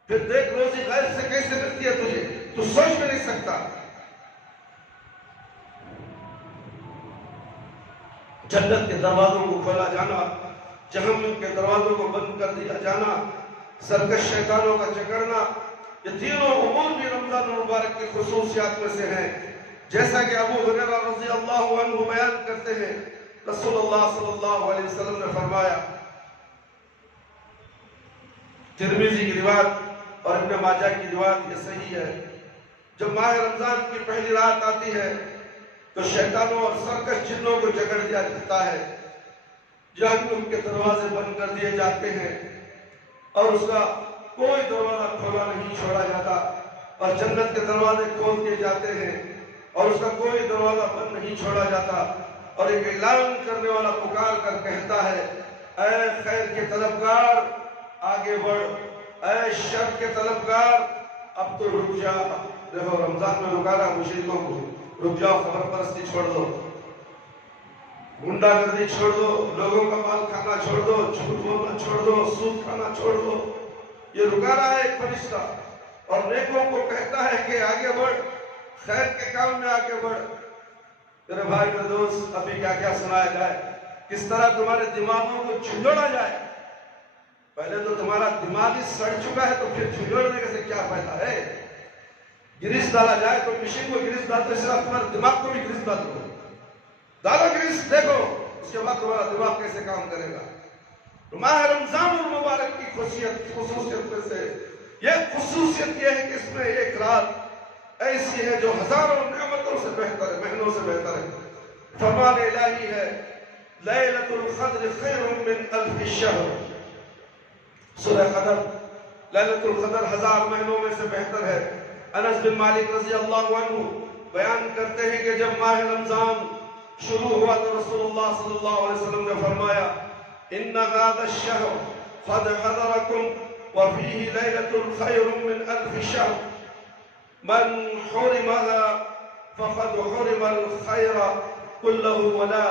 پھر دیکھ روزی غیر سے کیسے ملتی ہے تجھے، تو سوچ بھی نہیں سکتا۔ جنت کے دروازوں کو کھولا جانا، جہنم کے دروازوں کو بند کر دیا جانا، سرکش شیطانوں کا جکڑنا، یہ تینوں امور بھی رمضان المبارک کی خصوصیات میں سے ہیں۔ جیسا کہ ابو ہریرہ رضی اللہ عنہ بیان کرتے ہیں، رسول اللہ صلی اللہ علیہ وسلم نے فرمایا، ترمذی کی روایت اور ابن ماجہ کی روایت یہ صحیح ہے، جب ماہ رمضان کی پہلی رات آتی ہے تو شیطانوں اور سرکش جنوں کو جکڑ دیا جاتا ہے، جہنم کے دروازے بند کر دیے جاتے ہیں اور اس کا کوئی دروازہ کھولا نہیں چھوڑا جاتا، اور جنت کے دروازے کھول دیے جاتے ہیں اور اس کا کوئی دروازہ بند نہیں چھوڑا جاتا، اور ایک اعلان کرنے والا پکار کر کہتا ہے، اے خیر کے طلبگار آگے بڑھ، اے شر کے طلبگار اب تو رک جا۔ دیکھو رمضان میں رکا رہا مشرکوں کو، رک جاؤ، خبر پرستی چھوڑ دو، گنڈا گردی چھوڑ دو، لوگوں کا مال کھانا چھوڑ دو، جھوٹ بولنا چھوڑ دو، سود کھانا چھوڑ دو۔ یہ رکا رہا ہے ایک فرشتہ اور نیکوں کو کہتا ہے کہ آگے بڑھ، خیر کے کام میں آگے بڑھ۔ میرے بھائی میرے دوست، ابھی کیا کیا سنایا جائے، کس طرح تمہارے دماغوں کو جھنجھوڑا جائے۔ پہلے تو تمہارا دماغ ہی سڑ چکا ہے، تو پھر جھنجھوڑنے سے کیا فائدہ ہے؟ گریس ڈالا جائے تو مشین کو گریس ڈالتے سے تمہارے دماغ کو بھی گریس ڈال دو، ڈالو گریس، دیکھو اس کے بعد تمہارا دماغ کیسے کام کرے گا۔ ماہ رمضان المبارک کی خصوصیت میں سے یہ خصوصیت یہ ہے کہ اس میں ایک رات ایسی ہے جو ہزاروں نعمتوں سے بہتر ہے، مہینوں سے بہتر ہے۔ فرمان الہی ہے، لیلۃ القدر خیر من الف شہر، سورہ قدر، لیلۃ القدر 1000 مہینوں میں سے بہتر ہے۔ انس بن مالک رضی اللہ عنہ بیان کرتے ہیں کہ جب ماہ رمضان شروع ہوا تو رسول اللہ صلی اللہ علیہ وسلم نے فرمایا، ان هذا الشهر قد حضركم وفيه ليلة خير من 1000 شهر من حرمها فقد حرم الخير كله ولا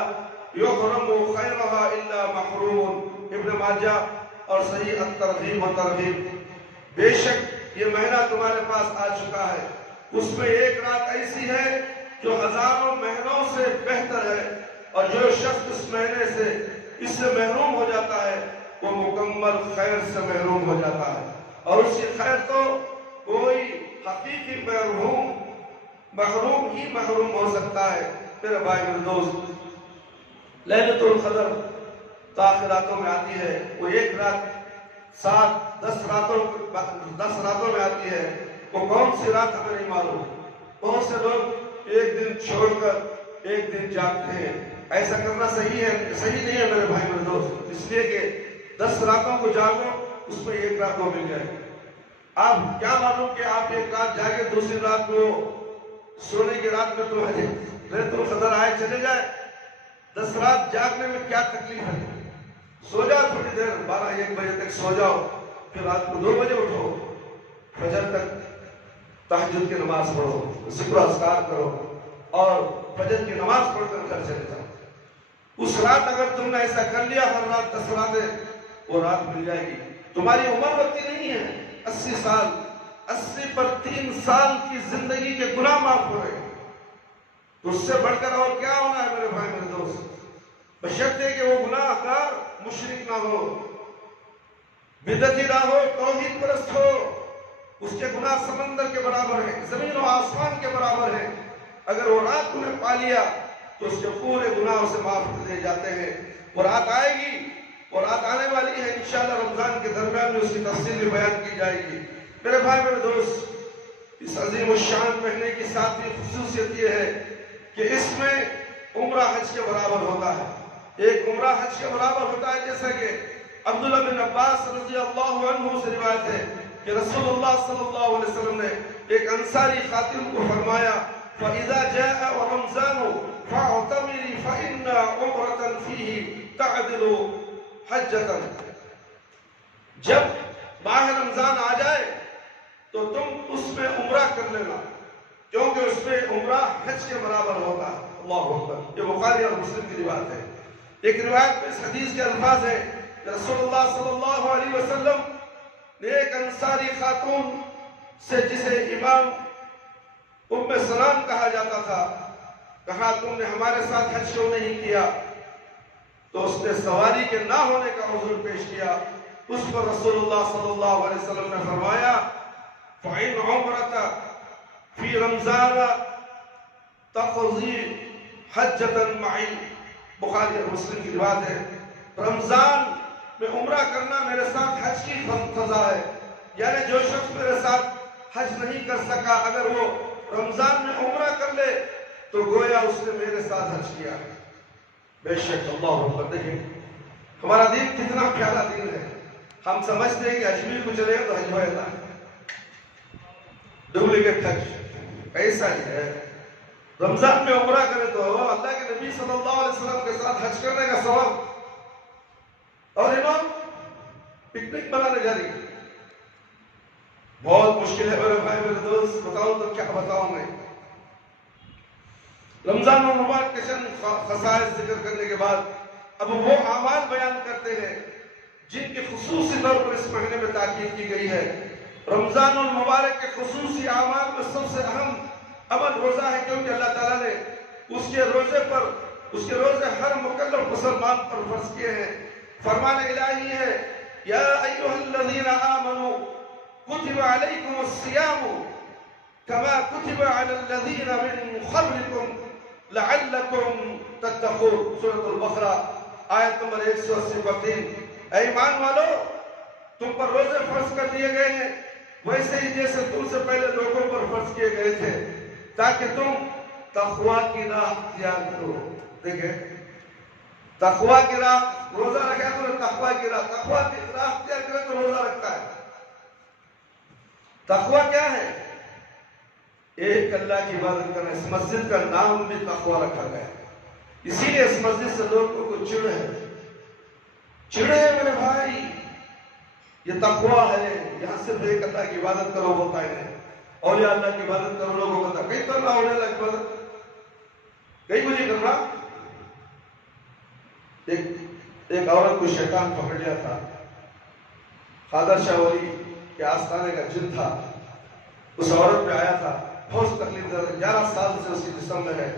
يحرم خيرها الا محروم۔ ابن ماجہ اور صحیح الترغیب و ترغیب۔ بے شک یہ مہینہ تمہارے پاس آ چکا ہے، اس میں ایک رات ایسی ہے جو ہزاروں مہینوں سے بہتر ہے، اور جو شخص اس مہینے سے اس سے محروم ہو جاتا ہے وہ مکمل خیر سے محروم ہو جاتا ہے، اور اس کی خیر تو کوئی حقیقی محروم ہی محروم ہو سکتا ہے۔ میرے بھائی میرے دوست، لیلۃ القدر تاخیراتوں میں آتی ہے، وہ ایک رات 7-10 راتوں میں آتی ہے، وہ کون سی رات ہمیں نہیں معلوم۔ بہت سے لوگ ایک دن چھوڑ کر ایک دن جاگتے ہیں، ایسا کرنا صحیح نہیں ہے میرے بھائی میرے دوست، اس لیے کہ 10 راتوں کو جاگو، اس میں ایک رات کو مل جائے۔ آپ کیا معلوم کہ آپ ایک رات جاگے، دوسری رات کو سونے کی رات میں تمہاری لیلۃ القدر آئے چلے جائے۔ 10 رات جاگنے میں کیا تکلیف ہے؟ سو جاؤ تھوڑی دیر، 12-1 بجے تک سو جاؤ، پھر رات کو 2 بجے اٹھو، فجر تک تہجد کی نماز پڑھو، ذکر و اذکار کرو، اور فجر کی نماز پڑھ کر گھر چلے جاؤ۔ اس رات اگر تم نے ایسا کر لیا، ہر رات 10 راتیں، وہ رات مل جائے گی۔ تمہاری عمر وقتی نہیں ہے 80 سال، 80 پر 3 سال کی زندگی کے گناہ معاف ہو رہے ہیں، تو اس سے بڑھ کر اور کیا ہونا ہے میرے بھائی میرے دوست؟ بشرطے کہ وہ گناہ گار مشرک نہ ہو، بدعتی نہ ہو، توحید پرست ہو۔ اس کے گناہ سمندر کے برابر ہیں، زمین و آسمان کے برابر ہیں۔ اگر وہ رات تمہیں پا لیا تو اس کے پورے گناہوں سے معاف کر دیے جاتے ہیں۔ وہ رات آئے گی، وہ رات آنے والی ہے، انشاءاللہ رمضان کے درمیان میں اس کی تفصیل بھی بیان کی جائے گی۔ میرے بھائی میرے دوست، اس عظیم الشان مہینے کی ساتویں خصوصیت یہ ہے کہ اس میں عمرہ حج کے برابر ہوتا ہے۔ ایک عمرہ حج کے برابر ہوتا ہے، جیسا کہ عبداللہ بن عباس رضی اللہ عنہ سے روایت ہے کہ رسول اللہ صلی اللہ علیہ وسلم نے ایک انصاری خاتون کو فرمایا، فَإِذَا جَاءَ رَمَضَانُ فَاعْتَمِرِي فَإِنَّ عُمْرَةً فِيهِ تَعْدِلُ حَجَّةً۔ جب ماہ رمضان آ جائے تو تم اس میں عمرہ کر لینا، کیونکہ اس میں عمرہ حج کے برابر ہوتا ہے۔ اللہ اکبر، یہ بخاری اور مسلم کی روایت ہے۔ ایک روایت میں اس حدیث کے الفاظ ہے کہ رسول اللہ صلی اللہ علیہ وسلم نے ایک انصاری خاتون سے، جسے امام ام سلام کہا جاتا تھا، کہا تم نے ہمارے ساتھ حج کیوں نہیں کیا؟ تو اس نے سواری کے نہ ہونے کا عذر پیش کیا۔ اس پر رسول اللہ صلی اللہ علیہ وسلم نے فرمایا فَإِنْ عُمْرَةَ فِي رَمْضَانَ تَقْضِي حَجَّةً مَعِي، بخاری اور مسلم کی روایت ہے، رمضان میں عمرہ کرنا میرے ساتھ حج کی قضا ہے، یعنی جو شخص میرے ساتھ حج نہیں کر سکا، اگر وہ رمضان میں عمرہ کر لے تو گویا اس نے میرے ساتھ حج کیا ہے۔ بے شک اللہ اکبر، دیکھیں ہمارا دین کتنا پیارا دین ہے۔ ہم سمجھتے ہیں کہ اجمیر کو چلے گا تو حج ہو جاتا ہے، ڈپلیکیٹ حج ایسا ہی ہے۔ رمضان میں عمرہ کرے تو اللہ کے نبی صلی اللہ علیہ وسلم کے ساتھ حج کرنے کا ثواب، اور انہوں پکنک بنانے جا رہی ہے۔ بہت مشکل ہے میرے بھائی میرے دوست، بتاؤں تو کیا بتاؤں میں۔ رمضان المبارک کے چند خصائص ذکر کرنے کے بعد اب وہ اعمال بیان کرتے ہیں جن کی خصوصی طور پر اس مہینے میں تاکید کی گئی ہے۔ رمضان المبارک کے خصوصی اعمال میں سب سے اہم عمل روزہ ہے، کیونکہ اللہ تعالیٰ نے اس کے روزے ہر مکلف مسلمان پر فرض کیے ہیں۔ فرمان الہی ہے یا ایھا الذین آمنوا کتب علیکم الصیام کما کتب علی الذین من قبلکم لعلکم تتقون، سورۃ البقرہ آیت نمبر 180 پر 3۔ اے ایمان والو، تم پر روزے فرض کر دیے گئے ہیں ویسے ہی جیسے تم سے پہلے لوگوں پر فرض کیے گئے تھے، تاکہ تم تقویٰ کی راہ اختیار کرو۔ دیکھیں تقویٰ کی راہ، روزہ رکھا تو تقویٰ کی راہ اختیار کرے تو روزہ رکھتا ہے۔ تقویٰ کیا ہے؟ ایک اللہ کی عبادت کرنا۔ اس مسجد کا نام بھی تقویٰ رکھا گیا ہے، اسی لیے اس مسجد سے لوگوں کو چڑ ہے میرے بھائی، یہ تقویٰ ہے۔ یہاں صرف ایک اللہ کی عبادت کرو بولتا ہے، اولیاء اللہ کی عبادت کرو لوگوں کو کہیں کر رہا اولیاء اللہ کی عبادت کہیں مجھے کر رہا۔ ایک عورت کو شیطان پکڑ لیا تھا، خادر شاہ ولی کے آستانے کا جن تھا، اس عورت پہ آیا تھا، بہت تکلیف دے، 11 سال سے اس کی جسم میں ہے۔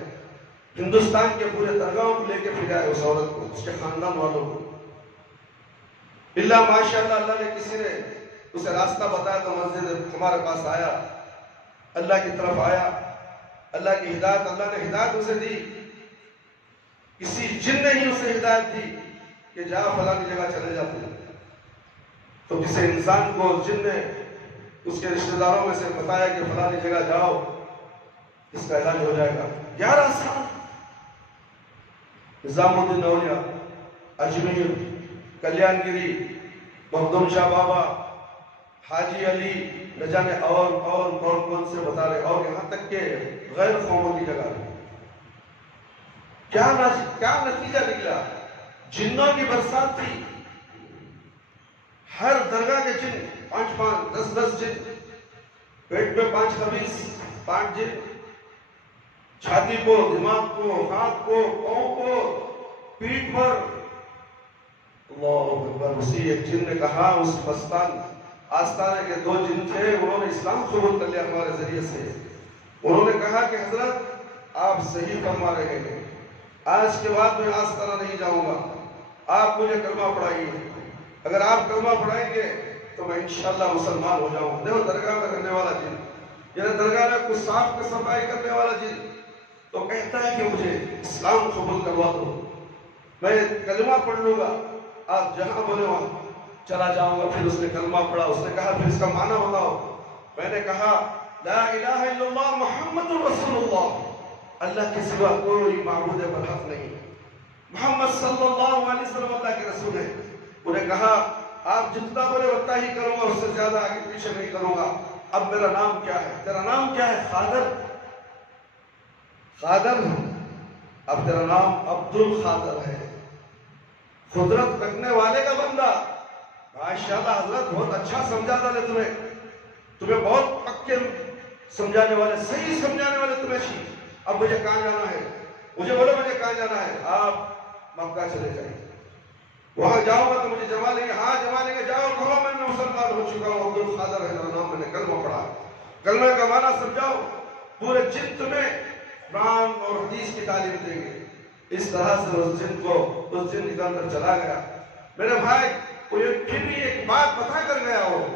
ہندوستان کے پورے درگاہوں کو لے کے پھر آئے اس عورت کو، اس کے خاندان والوں کو۔ اللہ ماشاءاللہ، اللہ نے کسی نے اسے راستہ بتایا تو مسجد ہمارے پاس آیا، اللہ کی طرف آیا، اللہ کی ہدایت، اللہ نے ہدایت اسے دی۔ کسی جن نے ہی اسے ہدایت دی کہ جا فلانی جگہ چلے جاتے ہیں، تو کسی انسان کو جن نے اس کے رشتہ داروں میں سے بتایا کہ فلانی جگہ جاؤ، اس کا علاج ہو جائے گا۔ 11 سال نظام الدین اولیاء، اجمیر، کلیان گری، مخدوم شاہ بابا، حاجی علی، نہ جانے اور کون سے بتا رہے، اور یہاں تک کہ غیر قوموں کی جگہ۔ کیا نتیجہ نکلا؟ جنوں کی برسات تھی، ہر درگاہ کے جن 5 10 جن، پیٹ میں 5 خبیث، 5 جن، چھاتی کو، دماغ کو، ہاتھ کو، پاؤں کو، پیٹ پر۔ اللہ اکبر، اسی ایک جن نے کہا، اس آستانے کے 2 جن تھے، انہوں نے اسلام قبول کر لیا ہمارے ذریعے سے۔ انہوں نے کہا کہ حضرت آپ صحیح فرما رہے ہیں، آج کے بعد میں آستانہ نہیں جاؤں گا، آپ مجھے کلمہ پڑھائیے، اگر آپ کلمہ پڑھائیں گے تو میں انشاءاللہ مسلمان ہو جاؤں گا۔ دیکھو درگاہ میں رہنے والا جن، یعنی درگاہ میں کچھ صاف کا صفائی کرنے والا جن تو کہتا ہے کہ مجھے اسلام قبول کروا دو، میں کلمہ پڑھ لوں گا، آپ جہاں بولے وہاں چلا جاؤں گا۔ پھر اس نے کلمہ پڑھا، اس نے کہا پھر اس کا معنی بتاؤ۔ میں نے کہا لا الہ الا اللہ محمد رسول اللہ، اللہ کے سوا کوئی معبود برحق نہیں، محمد صلی اللہ علیہ وسلم اللہ کے رسول ہے۔ انہیں کہا آپ جتنا بولے اتنا ہی کروں گا، اس سے زیادہ آگے پیچھے نہیں کروں گا۔ اب میرا نام کیا ہے؟ تیرا نام کیا ہے؟ خادر۔ اب تیرا نام عبد الخادر ہے، قدرت رکھنے والے کا بندہ، ماشاءاللہ حضرت بہت اچھا سمجھا تھا نے تمہیں بہت پکے سمجھانے والے، صحیح سمجھانے والے تمہیں چاہیے. اب مجھے کہاں جانا ہے؟ مجھے بولو مجھے کہاں جانا ہے؟ آپ مکہ چلے جائیں. وہاں جاؤ گا تو مجھے جما لیں گے. ہاں جما لیں گے. جاؤ کہو میں مسلمان ہو چکا ہوں، عبد القادر ہے میرا نام، میں نے کلمہ پڑھا. کلمہ کا معنی سمجھاؤ. پورے جن تمہیں قرآن اور حدیث کی تعلیم دیں گے. اس طرح سے اس جن کے اندر چلا گیا. میرے بھائی پھر بھی ایک بات بتا کر گیا ہو.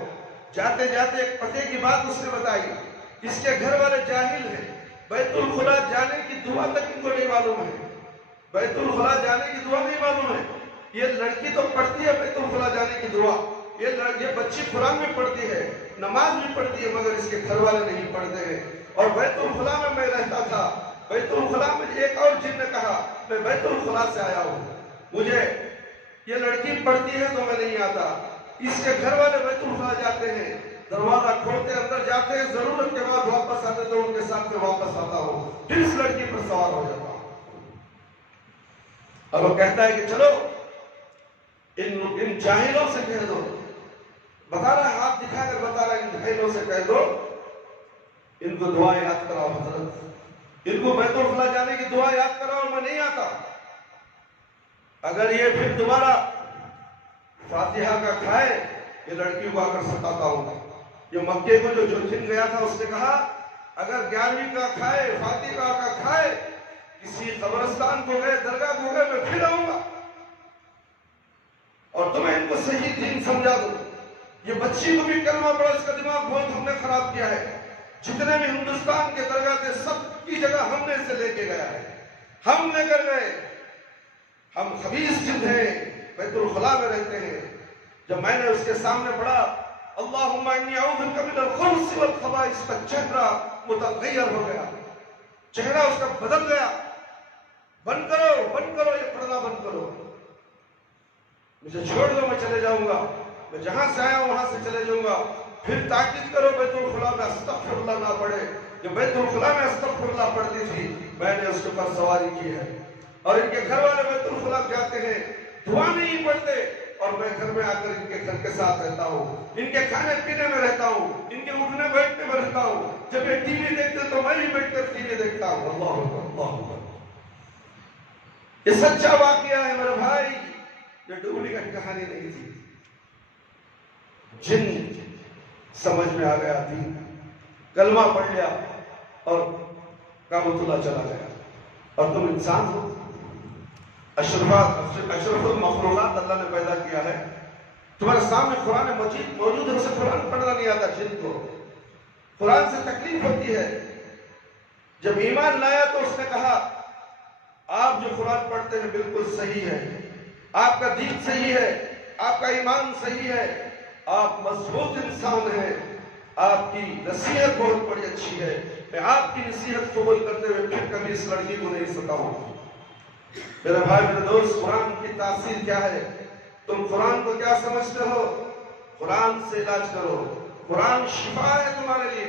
جاتے جاتے ایک پتے کی بات اس نے بتائی. اس کے گھر والے جاہل ہیں. بیت الخلا جانے کی دعا تک ان کو نہیں معلوم ہے. بیت الخلا جانے کی دعا نہیں معلوم ہے. یہ لڑکی تو پڑھتی ہے بیت الخلا جانے کی دعا، یہ بچی قرآن میں پڑھتی ہے، نماز بھی پڑھتی ہے، مگر اس کے گھر والے نہیں پڑھتے ہیں. اور بیت الخلا میں رہتا تھا. بیت الخلا میں ایک اور جن نے کہا میں بیت الخلا سے آیا ہوں، مجھے یہ لڑکی پڑھتی ہے تو میں نہیں آتا. اس کے گھر والے بیت الخلا جاتے ہیں، دروازہ کھولتے اندر جاتے ہیں، ضرورت کے بعد واپس آتے تو ان کے ساتھ میں واپس آتا ہوں، پھر اس لڑکی پر سوار ہو جاتا ہوں. اور وہ کہتا ہے کہ چلو ان جاہلوں سے کہہ دو، بتا رہا ہے ہاتھ دکھا کر بتا رہا ہے، ان جاہلوں سے کہہ دو ان کو دعا یاد کراؤ. حضرت ان کو بیت الخلا جانے کی دعا یاد کراؤ، میں نہیں آتا. اگر یہ پھر دوبارہ فاتحہ کا کھائے، یہ لڑکی کو آ کر ستاتا ہوں. یہ مکے کو جو جن گیا تھا اس نے کہا اگر 11ویں کا کھائے، فاتحہ کا کھائے، کسی قبرستان کو گئے، درگاہ کو گئے، میں پھر آؤں گا اور تمہیں ان کو صحیح دین سمجھا دوں. یہ بچی کو بھی کلمہ پڑھا، اس کا دماغ بہت ہم نے خراب کیا ہے. جتنے بھی ہندوستان کے درگاہ تھے سب کی جگہ ہم نے اسے لے کے گیا ہے، ہم لے کر گئے. ہم خبیث جن ہیں، بیت الخلا میں رہتے ہیں. جب میں نے اس کے سامنے پڑھا اللہم انی اعوذ بک من الخبث والخبائث، اس کا چہرہ متغیر ہو گیا، چہرہ اس کا بدل گیا. بند کرو یہ پردہ بند کرو، مجھے چھوڑ دو، میں چلے جاؤں گا، میں جہاں سے آیا ہوں وہاں سے چلے جاؤں گا. پھر تاکید کرو بیت الخلا میں استغفر اللہ نہ پڑھے. جو بیت الخلا میں استغفر اللہ پڑھتی تھی میں نے اس کے اوپر سواری کی ہے. اور ان کے گھر والے بیت الخلا جاتے ہیں، دعا نہیں پڑھتے، اور میں گھر میں آ کر ان کے گھر کے ساتھ رہتا ہوں، ان کے کھانے پینے میں رہتا ہوں، ان کے اٹھنے بیٹھنے میں رہتا ہوں. جب یہ ٹی وی دیکھتے تو میں بھی بیٹھ کر ٹی وی دیکھتا ہوں. اللہ اکبر، اللہ اکبر. یہ سچا واقعہ ہے میرے بھائی، یہ ڈپلیکیٹ کہانی نہیں تھی. جن سمجھ میں آ گیا تھی، کلمہ پڑھ لیا اور کعبۃ اللہ چلا گیا. اور تم انسان ہو، اشرف المخلوقات اللہ نے پیدا کیا ہے. تمہارے سامنے قرآن مجید موجود ہے، اسے قرآن پڑھنا نہیں آتا. جن کو قرآن سے تکلیف ہوتی ہے. جب ایمان لایا تو اس نے کہا آپ جو قرآن پڑھتے ہیں بالکل صحیح ہے، آپ کا دین صحیح ہے، آپ کا ایمان صحیح ہے، آپ مضبوط انسان ہیں، آپ کی نصیحت بہت بڑی اچھی ہے. میں آپ کی نصیحت قبول کرتے ہوئے پھر کبھی اس لڑکی کو نہیں ستاؤں. میرے بھائی میرے دوست، قرآن کی تاثیر کیا ہے؟ تم قرآن کو کیا سمجھتے ہو؟ قرآن سے علاج کرو. قرآن شفا ہے تمہارے لیے،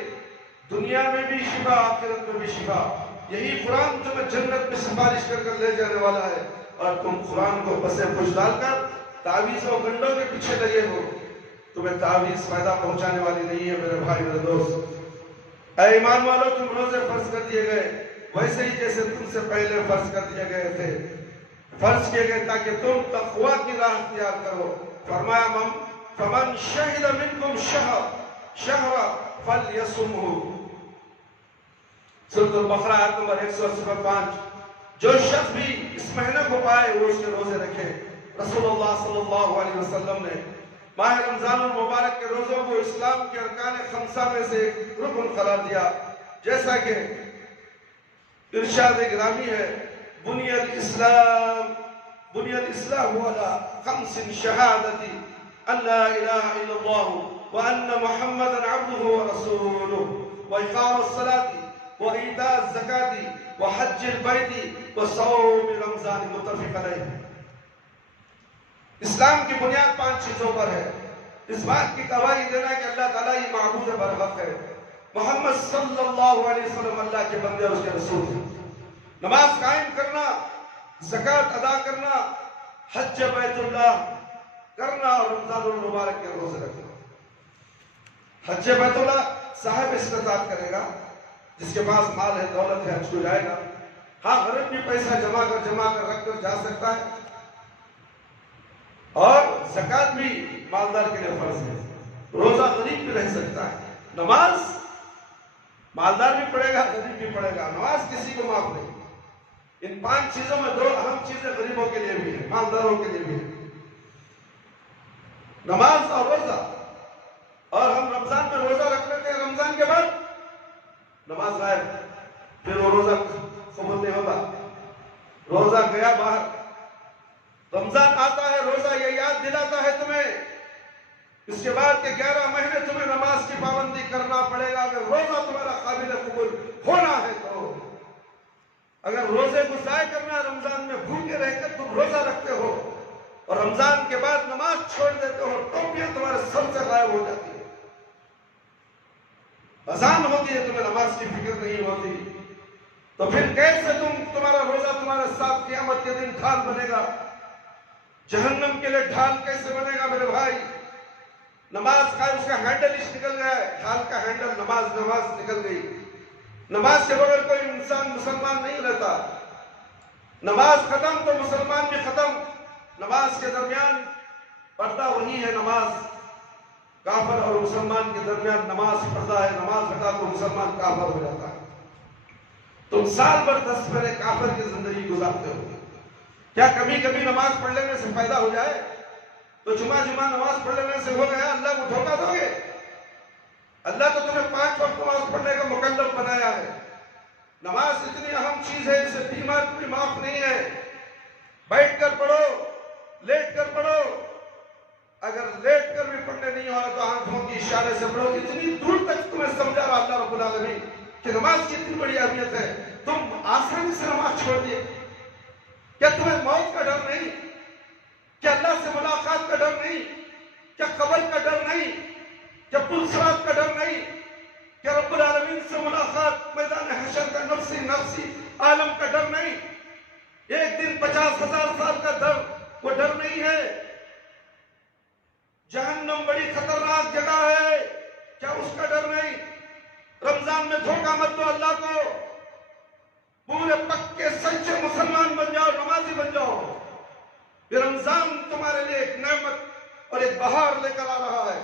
دنیا میں بھی شفا، آخرت میں بھی شفا. یہی قرآن تمہیں جنت میں سفارش کر کر لے جانے والا ہے. اور تم قرآن کو پسے پش ڈال کر تعویذوں گنڈوں کے پیچھے لگے ہو. تمہیں تعویذ فائدہ پہنچانے والی نہیں ہے میرے بھائی میرے دوست. اے ایمان والو، تم روزے فرض کر دیے گئے ویسے ہی جیسے تم سے پہلے فرض کر دیے گئے تھے. فرض کیے گئے تاکہ تم تقوی کی راہ اختیار کرو. فرمایا فمن شہد منکم شہر فلیصمہ. سورۃ البقرہ آیت نمبر 185. جو شخص بھی اس مہینے کو پائے وہ اس کے روزے رکھے. رسول اللہ صلی اللہ علیہ وسلم نے ماہ رمضان المبارک کے روزوں کو اسلام کے ارکان خمسہ میں سے ایک رکن قرار دیا. جیسا کہ ارشاد گرامی ہے بنی الاسلام علی خمس شہادت ان لا الہ الا اللہ وان محمدا عبدہ ورسولہ واقام الصلاۃ وایتاء الزکاۃ وحج البیت وصوم رمضان. متفق علیہ. اسلام کی بنیاد 5 چیزوں پر ہے. اس بات کی گواہی دینا کہ اللہ تعالیٰ ہی معبود برحق ہے، محمد صلی اللہ علیہ وسلم اللہ کے بندے اور اس کے رسول ہیں. نماز قائم کرنا، زکوٰۃ ادا کرنا، حج بیت اللہ کرنا اور رمضان المبارک کے روزے رکھنا۔ حج بیت اللہ صاحب استطاعت کرے گا، جس کے پاس مال ہے دولت ہے، حج کو جائے گا۔ ہاں غریب بھی پیسہ جمع کر رکھ کر جا سکتا ہے، اور زکوٰۃ بھی مالدار کے لیے فرض ہے۔ روزہ غریب بھی رہ سکتا ہے، نماز مالدار بھی پڑھے گا غریب بھی پڑھے گا، نماز کسی کو معاف نہیں۔ ان 5 چیزوں میں 2 اہم چیزیں غریبوں کے لیے بھی ہیں، مالداروں کے لیے بھی ہیں، نماز اور روزہ۔ اور ہم رمضان میں روزہ رکھ لیتے ہیں، رمضان کے بعد نماز غائب، پھر وہ روزہ قبول نہیں ہوتا، روزہ گیا باہر۔ رمضان آتا ہے، روزہ یہ یاد دلاتا ہے تمہیں اس کے بعد کہ 11 مہینے تمہیں نماز کی پابندی کرنا پڑے گا، اگر روزہ تمہارا قابل قبول ہونا ہے تو۔ اگر روزے کو ضائع کرنا ہے، رمضان میں بھوکے رہ کر تم روزہ رکھتے ہو اور رمضان کے بعد نماز چھوڑ دیتے ہو، ٹوپیاں تمہارے سر سے غائب ہو جاتی ہے، اذان ہوتی ہے، تمہیں نماز کی فکر نہیں ہوتی، تو پھر کیسے تمہارا روزہ تمہارے ساتھ قیامت کے دن ڈھال بنے گا؟ جہنم کے لیے ڈھال کیسے بنے گا میرے بھائی؟ نماز کا اس کا ہینڈل نکل گیا ہے، ڈھال کا ہینڈل نماز نکل گئی۔ نماز کے بغیر کوئی انسان مسلمان نہیں رہتا، نماز ختم تو مسلمان بھی ختم۔ نماز کے درمیان پردہ وہی ہے، نماز کافر اور مسلمان کے درمیان نماز پردہ ہے، نماز ہٹا تو مسلمان کافر ہو جاتا ہے۔ تم سال بھر 10 مہینے کافر کی زندگی گزارتے ہو، کیا کبھی کبھی نماز پڑھ لینے سے فائدہ ہو جائے تو جمعہ نماز پڑھ لینے سے ہو گیا اللہ کو دھوکہ دو گے؟ اللہ تو تمہیں 5 وقت نماز پڑھنے کا مکلف بنایا ہے۔ نماز اتنی اہم چیز ہے، اسے بیمار بھی معاف نہیں ہے، بیٹھ کر پڑھو، لیٹ کر پڑھو، اگر لیٹ کر بھی پڑھنے نہیں ہوا تو آنکھوں کی اشارے سے پڑھو۔ اتنی دور تک تمہیں سمجھا رہا اللہ رب العالمین کہ نماز کی اتنی بڑی اہمیت ہے، تم آسانی سے نماز چھوڑ دیے۔ کیا تمہیں موت کا ڈر نہیں؟ کیا اللہ سے ملاقات کا ڈر نہیں؟ کیا قبر کا ڈر نہیں؟ کیا پل صراط کا ڈر نہیں؟ کیا رب العالمین سے ملاقات، میدان حشر کا نفسی عالم کا ڈر نہیں؟ ایک دن 50,000 سال کا ڈر، وہ ڈر نہیں ہے؟ جہنم بڑی خطرناک جگہ ہے، کیا اس کا ڈر نہیں؟ رمضان میں دھوکہ مت دو اللہ کو، پورے پکے سچے مسلمان بن جاؤ، نمازی بن جاؤ۔ یہ رمضان تمہارے لیے ایک نعمت اور ایک بہار لے کر آ رہا ہے۔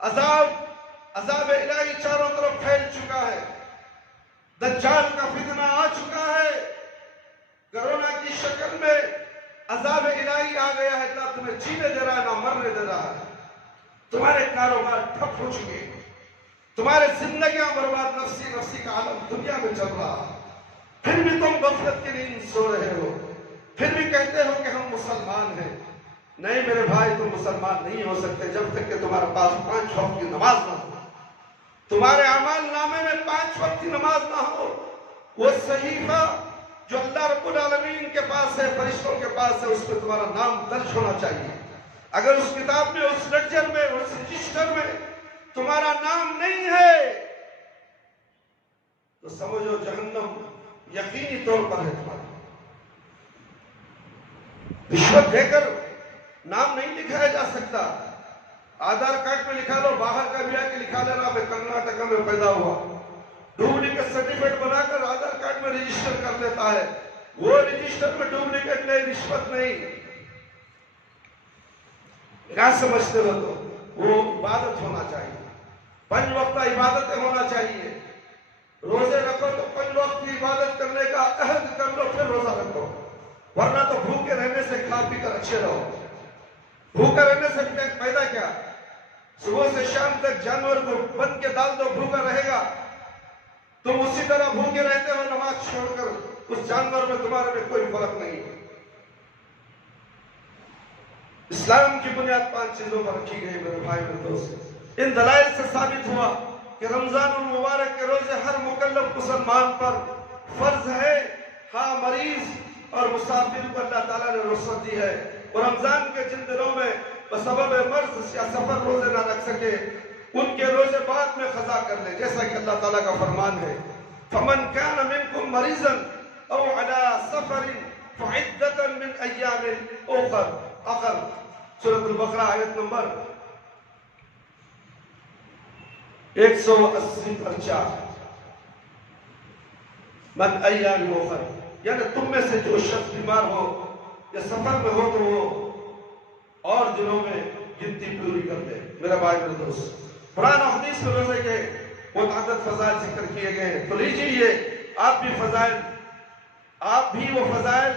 عذاب الہی چاروں طرف پھیل چکا ہے، دجال کا فتنہ آ چکا ہے، کرونا کی شکل میں عذاب الہی آ گیا ہے، نہ تمہیں جینے دے رہا ہے نہ مرنے دے رہا ہے۔ تمہارے کاروبار ٹھپ ہو چکے، تمہارے زندگیاں برباد، نفسی کا عالم دنیا میں چل رہا ہے، پھر بھی تم غفلت کی نیند سو رہے ہو، پھر بھی کہتے ہو کہ ہم مسلمان ہیں۔ نہیں میرے بھائی، تم مسلمان نہیں ہو سکتے جب تک کہ تمہارے پاس 5 وقت کی نماز نہ ہو، تمہارے اعمال نامے میں 5 وقت کی نماز نہ ہو۔ وہ صحیفہ جو اللہ رب العالمین کے پاس ہے، فرشتوں کے پاس ہے، اس پہ تمہارا نام درج ہونا چاہیے۔ اگر اس کتاب میں، اس لیڈجر میں، اس رجسٹر میں تمہارا نام نہیں ہے تو سمجھو جہنم یقینی طور پر ہے تمہارا۔ رشوت دے کر نام نہیں لکھایا جا سکتا، آدھار کارڈ میں لکھا لو، باہر کا بھی آ کے لکھا لینا میں کرناٹکا میں پیدا ہوا، ڈپلیکیٹ سرٹیفکیٹ بنا کر آدھار کارڈ میں رجسٹر کر لیتا ہے، وہ رجسٹر میں ڈپلیکیٹ نہیں، رشوت نہیں۔ کیا سمجھتے ہو؟ تو وہ عبادت ہونا چاہیے، 5 وقت عبادتیں ہونا چاہیے۔ روزے رکھو تو 5 وقت کی عبادت کرنے کا عہد کر لو، پھر روزہ رکھو، ورنہ تو بھوکے رہنے سے کھا پی کر اچھے رہو۔ بھوکا رہنے سے پیدا کیا؟ صبح سے شام تک جانور کو بند کے ڈال دو، بھوکا رہے گا، تم اسی طرح بھوکے رہتے ہو نماز چھوڑ کر، اس جانور میں تمہارے میں کوئی فرق نہیں۔ اسلام کی بنیاد 5 چیزوں پر رکھی گئی میرے بھائی میرے دوست۔ ان دلائل سے ثابت ہوا کہ رمضان المبارک کے روزے ہر مکلف مسلمان پر فرض ہے، ہاں مریض اور مسافر کو اللہ تعالیٰ نے رخصت دی ہے، اور رمضان کے جن دنوں میں بسبب مرض یا سفر روزے نہ رکھ سکے ان کے روزے بعد میں قضا کر لیں، جیسا کہ اللہ تعالیٰ کا فرمان ہے فَمَنْ كَانَ مِنْكُمْ مَرِيضًا أَوْ عَلَى سَفَرٍ فَعِدَّةً مِنْ أَيَّامٍ أُخَرَ۔ سورۃ البقرہ آیت نمبر 180 پر 4. من ایام اخر، یعنی تم میں سے جو شخص بیمار ہو یا سفر میں ہو تو وہ اور دنوں میں گنتی پوری کر دے. میرا بھائی میرے دوست، قرآن و حدیث میں روزے کے متعدد فضائل ذکر کیے گئے ہیں. تو لیجیے یہ آپ بھی وہ فضائل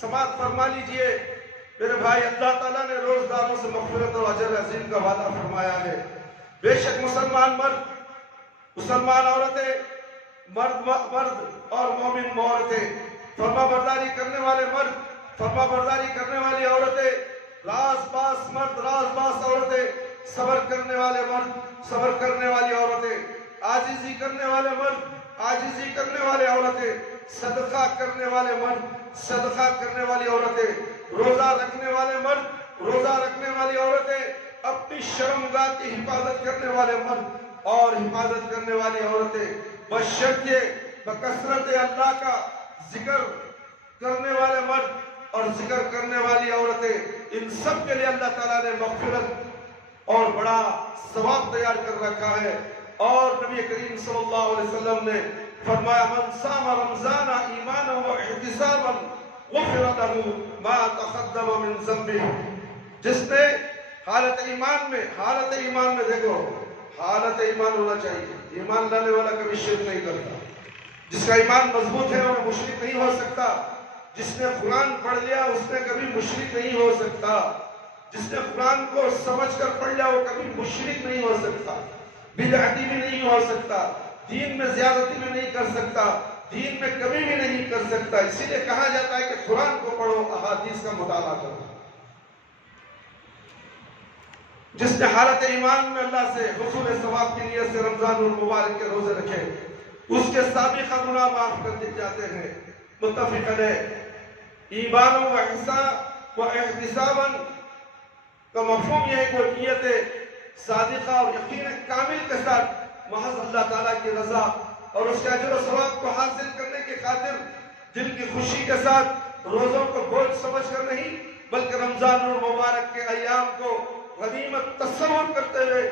سماعت فرما لیجئے. میرے بھائی، اللہ تعالیٰ نے روزداروں سے مغفرت اور اجر عظیم کا وعدہ فرمایا ہے. بے شک مسلمان مرد، مسلمان عورتیں، مرد اور مومن عورتیں، فرما برداری کرنے والے مرد، فرما برداری کرنے والی عورتیں، راز باز مرد، راز باز عورتیں، صبر کرنے والے مرد، صبر کرنے والی عورتیں، عاجزی کرنے والے مرد، عاجزی کرنے والے عورتیں، صدقہ کرنے والے مرد، صدقہ کرنے والی عورتیں، روزہ رکھنے والے مرد، روزہ رکھنے والی عورتیں، اپنی شرمگاہ کی حفاظت کرنے والے مرد اور حفاظت کرنے والی عورتیں، بشرطیے بکثرت اللہ کا ذکر کرنے والے مرد اور ذکر کرنے والی عورتیں. ان سب کے لیے اللہ تعالیٰ نے مغفرت اور بڑا ثواب تیار کر رکھا ہے. اور نبی کریم صلی اللہ علیہ وسلم نے فرمایا، من صام رمضان ایمانا و احتسابا غفر له ما تقدم من ذنبه. جس نے حالت ایمان میں دیکھو، حالت ایمان ہونا چاہیے. ایمان لانے والا کبھی شرک نہیں کرتا. جس کا ایمان مضبوط ہے وہ مشرک نہیں ہو سکتا. جس نے قرآن پڑھ لیا اس نے کبھی مشرک نہیں ہو سکتا. جس نے قرآن کو سمجھ کر پڑھ لیا وہ کبھی مشرک نہیں ہو سکتا، بدعتی بھی نہیں ہو سکتا، دین میں زیادتی بھی نہیں کر سکتا، دین میں کبھی بھی نہیں کر سکتا. اسی لیے کہا جاتا ہے کہ قرآن کو پڑھو، احادیث کا مطالعہ کرو. جس نے حالت ایمان میں اللہ سے حصول ثواب کی نیت سے رمضان المبارک کے روزے رکھے، اس کے سابقہ گناہ معاف کر دیے جاتے ہیں. متفق علیہ. ایمان و احتسابا کا مفہوم یہ ہے کہ نیت صادقہ اور یقین کامل کے ساتھ محض اللہ تعالیٰ کی رضا اور اس کے اجر و ثواب کو حاصل کرنے کی خاطر دل کی خوشی کے ساتھ روزوں کو بوجھ سمجھ کر نہیں، بلکہ رمضان المبارک کے ایام کو غنیمت تصور کرتے ہوئے